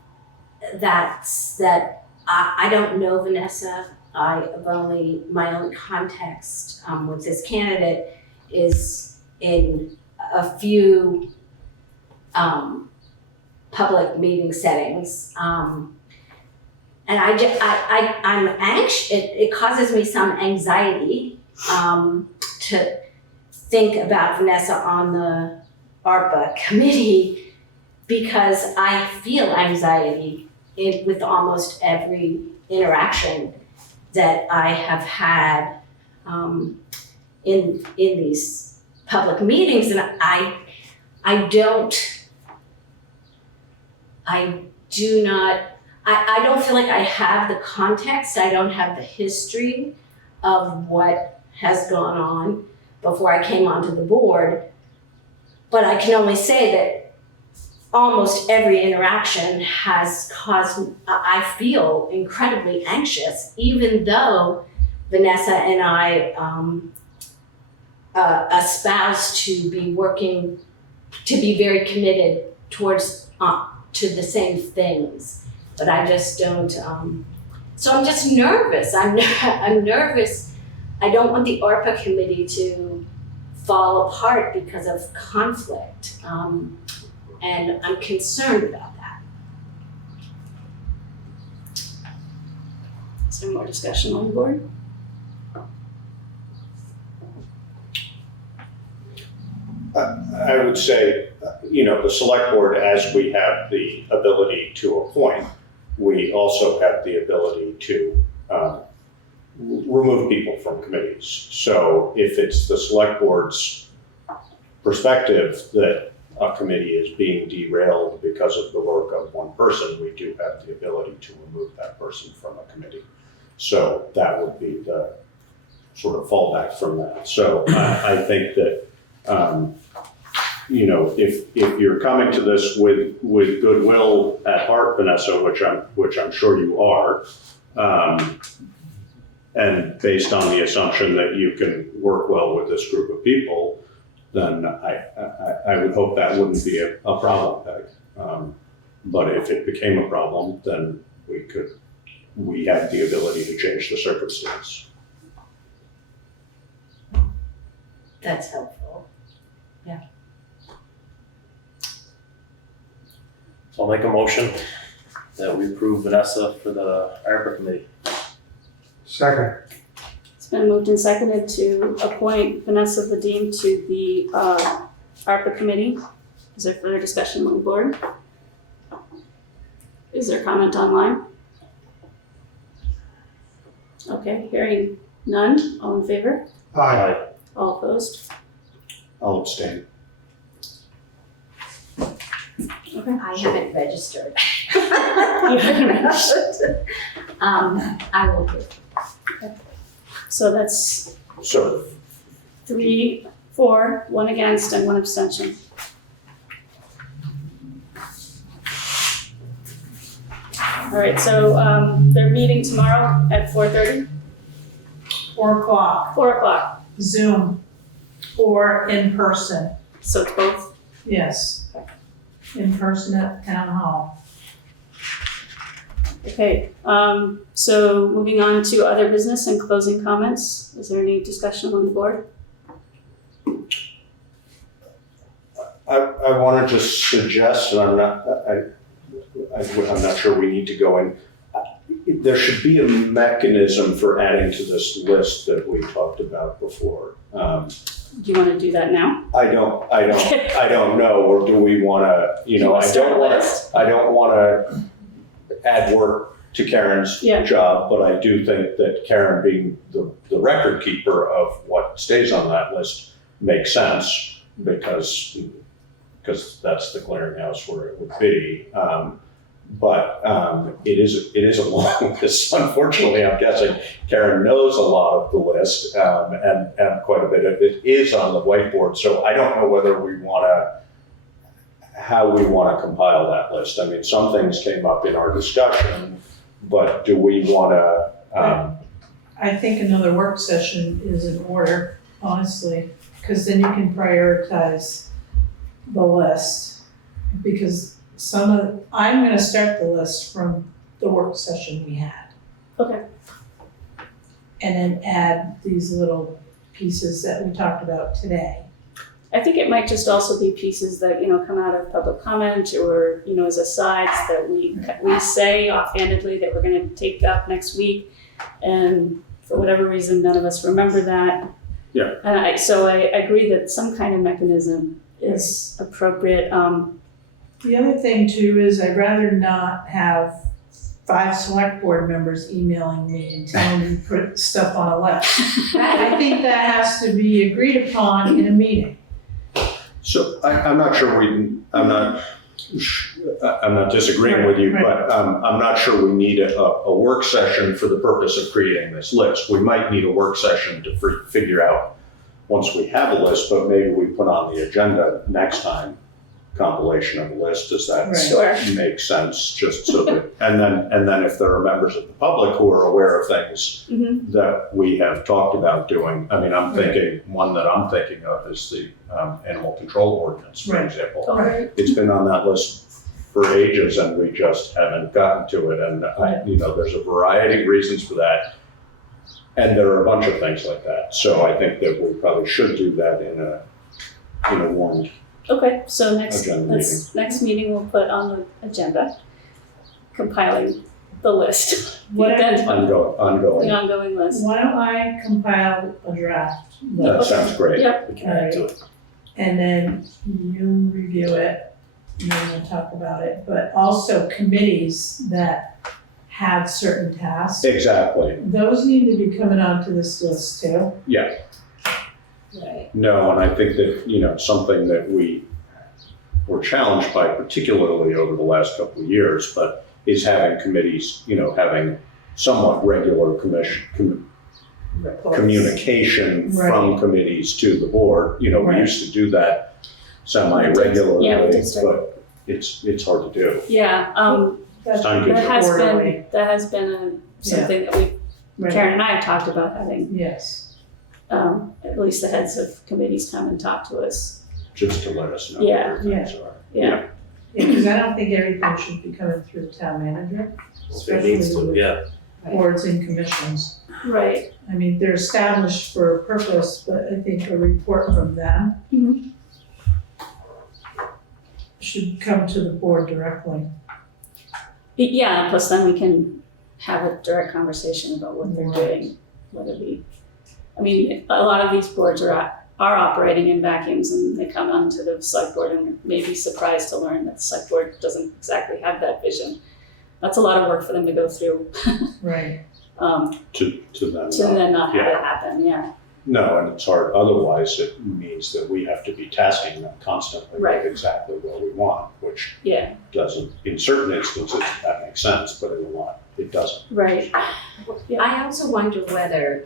that's that I don't know Vanessa. I have only, my only context with this candidate is in a few public meeting settings. And I'm anxious, it causes me some anxiety to think about Vanessa on the ARPA committee, because I feel anxiety with almost every interaction that I have had in these public meetings, and I don't I do not, I don't feel like I have the context, I don't have the history of what has gone on before I came onto the board. But I can only say that almost every interaction has caused, I feel incredibly anxious, even though Vanessa and I espouse to be working, to be very committed towards, to the same things. But I just don't, so I'm just nervous. I'm nervous. I don't want the ARPA committee to fall apart because of conflict. And I'm concerned about that. Is there more discussion on the board? I would say, the select board, as we have the ability to appoint, we also have the ability to remove people from committees. So if it's the select board's perspective that a committee is being derailed because of the work of one person, we do have the ability to remove that person from a committee. So that would be the sort of fallback from that. So I think that, if you're coming to this with goodwill at heart, Vanessa, which I'm sure you are, and based on the assumption that you can work well with this group of people, then I would hope that wouldn't be a problem, Peg. But if it became a problem, then we have the ability to change the circumstance. That's helpful. So I'll make a motion that we approve Vanessa for the ARPA committee. Second. It's been moved and seconded to appoint Vanessa Vadim to the ARPA committee. Is there further discussion on the board? Is there comment online? Okay, hearing none. All in favor? Aye. All opposed? I'll abstain. Okay. I haven't registered. You haven't registered. I will do. So that's So 3, 4, 1 against, and 1 abstention. All right, so they're meeting tomorrow at 4:30? 4 o'clock, 4 o'clock, Zoom, or in person, so it's both? yes. In person at town hall. Okay, so moving on to other business and closing comments. Is there any discussion on the board? I want to just suggest, and I'm not sure we need to go in. There should be a mechanism for adding to this list that we talked about before. Do you want to do that now? I don't know, or do we want to? Do you want to start a list? I don't want to add work to Karen's Yeah. job, but I do think that Karen, being the record keeper of what stays on that list, makes sense because that's the clearinghouse where it would be. But it is a long list. Unfortunately, I'm guessing Karen knows a lot of the list, and quite a bit of it is on the whiteboard. So I don't know whether how we want to compile that list. I mean, some things came up in our discussion, but do we want to? I think another work session is in order, honestly, because then you can prioritize the list. Because I'm gonna start the list from the work session we had. Okay. And then add these little pieces that we talked about today. I think it might just also be pieces that, come out of public comment or, as asides that we say offhandedly that we're gonna take up next week. And for whatever reason, none of us remember that. Yeah. And so I agree that some kind of mechanism is appropriate. The other thing too is I'd rather not have 5 select board members emailing me and telling me to put stuff on a list. I think that has to be agreed upon in a meeting. So I'm not sure I'm not disagreeing with you, Right. but I'm not sure we need a work session for the purpose of creating this list. We might need a work session to figure out, once we have a list, but maybe we put on the agenda next time, compilation of a list. Does that Right. Sure. make sense? Just so that, and then if there are members of the public who are aware of things Mhm. that we have talked about doing, I mean, I'm thinking, one that I'm thinking of is the animal control ordinance, for Right. example. Right. It's been on that list for ages and we just haven't gotten to it. And there's a variety of reasons for that. And there are a bunch of things like that. So I think that we probably should do that in a warned Okay, so Agenda next meeting we'll put on the agenda, compiling the list. What The I- addendum, the ongoing. ongoing list. Why don't I compile a draft That list, sounds great. Yep, We can add to it. and then you review it, and then we'll talk about it, but also committees that have certain tasks. Exactly. Those need to be coming onto this list too. Yeah. Right. No, and I think that, something that we were challenged by particularly over the last couple of years, but is having committees, having somewhat regular Reports. communication from committees to the board. We Right. used to do that semi-regularly, Yeah, we did start. but it's hard to do. yeah, That's Time that has quarterly. been something that Right. Karen and I have talked about having, Yes, at least the heads of committees come and talk to us. Just to let us know Yeah. where things are. Yeah, because I don't think everything should be coming through the town manager, If it needs to, yeah. boards and commissions. right. I mean, they're established for a purpose, but I think a report from them Mhm. should come to the board directly. Yeah, plus then we can have a direct conversation about what they're Right. doing, whether a lot of these boards are operating in vacuums and they come onto the select board and may be surprised to learn that the select board doesn't exactly have that vision. That's a lot of work for them to go through, Right. To them. to then not have Yeah. it happen, yeah. No, and it's hard. Otherwise, it means that we have to be tasking them constantly Right. with exactly what we want, which Yeah, doesn't, in certain instances, that makes sense, but in a lot, it doesn't. right. Yeah. I also wonder whether,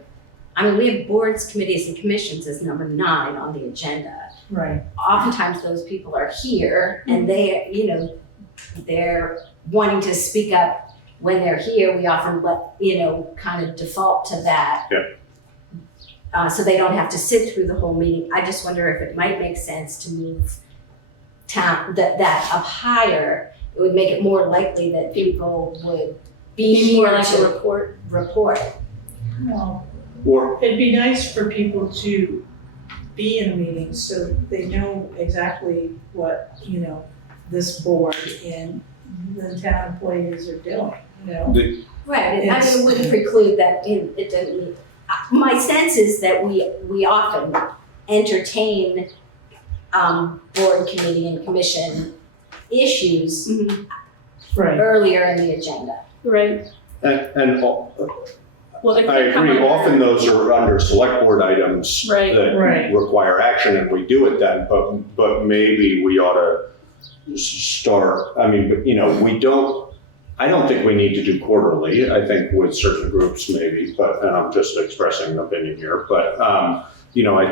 we have boards, committees, and commissions as number 9 on the agenda. Right. Oftentimes those people are here and they're wanting to speak up when they're here. We often kind of default to that. Yeah. So they don't have to sit through the whole meeting. I just wonder if it might make sense to move that up higher. It would make it more likely that people would be More here like a to report. Well, Or, it'd be nice for people to be in a meeting so they know exactly what, this board and the town employees are doing, Right, Yes. it wouldn't preclude that, it doesn't mean, my sense is that we often entertain, board, committee, and commission issues Mhm. Right. earlier in the agenda. Right. and Well, they I could come agree, under- often those are under select board items Right. that Right. require action, and we do it then, but maybe we ought to start, I don't think we need to do quarterly. I think with certain groups maybe, and I'm just expressing an opinion here, but, I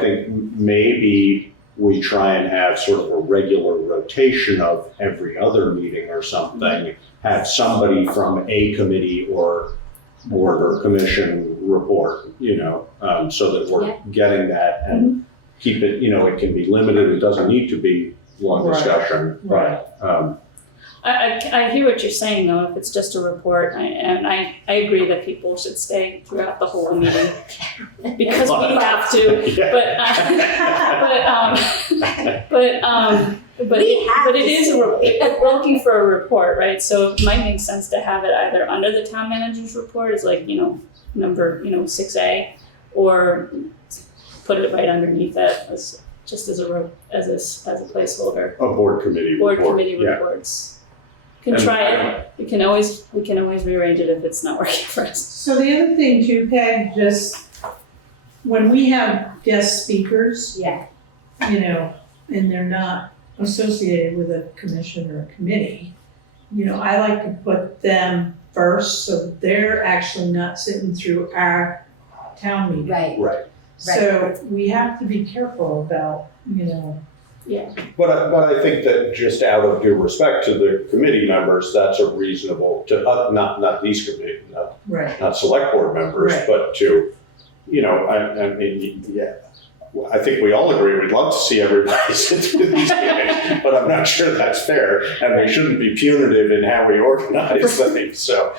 think maybe we try and have sort of a regular rotation of every other meeting or something, have somebody from a committee or board or commission report, so that we're getting that and keep it, it can be limited. It doesn't need to be long Right. discussion, but, I hear what you're saying though, if it's just a report, and I agree that people should stay throughout the whole meeting because we have to, yeah. but it is we're looking for a report, right? So it might make sense to have it either under the town manager's report as number 6A, or put it right underneath it as a placeholder. A board committee Board report. committee Yeah. reports. Can And- try it. We can always rearrange it if it's not working for us. So the other thing too, Peg, just when we have guest speakers, Yeah. and they're not associated with a commission or a committee, you know, I like to put them first, so they're actually not sitting through our town meeting. Right, Right. So we have to be careful about, you know, But I think that just out of due respect to the committee members, that's a reasonable, not these committee, right, not select board members, Right. but to, you know, I mean, yeah. I think we all agree we'd love to see everybody sit through these meetings, but I'm not sure that's fair, and they shouldn't be punitive in how we organize things. So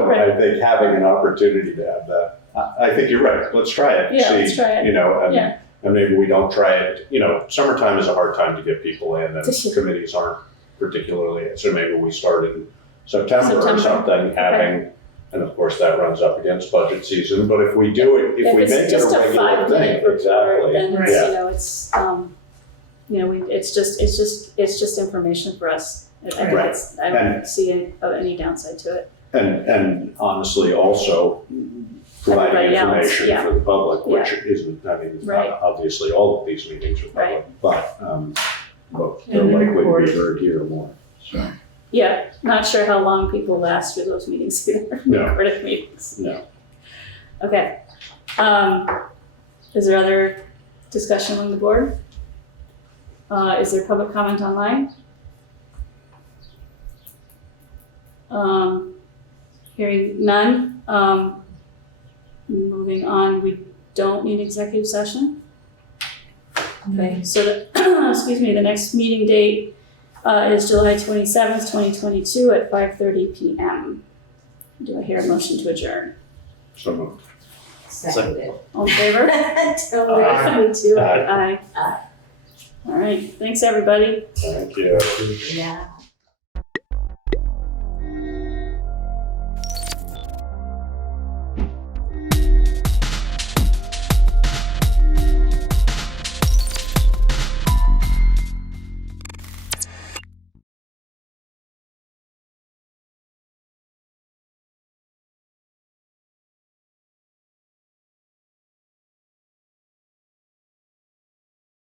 I think having an opportunity to have that, I think you're right. Let's try it. Yeah, let's try it. You know, Yeah. and maybe we don't try it. You know, summertime is a hard time to get people in, and committees aren't particularly. So maybe we start in September. Or something, having. And of course, that runs up against budget season, but if we do it, if we make it a regular thing, exactly. Then it's, Yeah. you know, it's, you know, it's just information for us. I think Right. I don't see any downside to it. And honestly, also providing Everybody else, information yeah. for the public, which isn't, I mean, Right. obviously, all of these meetings are public, but they're And likely to be recorded. heard here more, so. Yeah, not sure how long people last through those meetings either. No. Recorded meetings. No. Okay. Is there other discussion on the board? Is there public comment online? Hearing none. Moving on, we don't need executive session. Okay, so excuse me, the next meeting date is July 27th, 2022 at 5:30 p.m. Do I hear a motion to adjourn? So moved. seconded. All in favor? Don't Aye. worry. Me too. Aye. Aye. All right, thanks, everybody. Thank you. Yeah.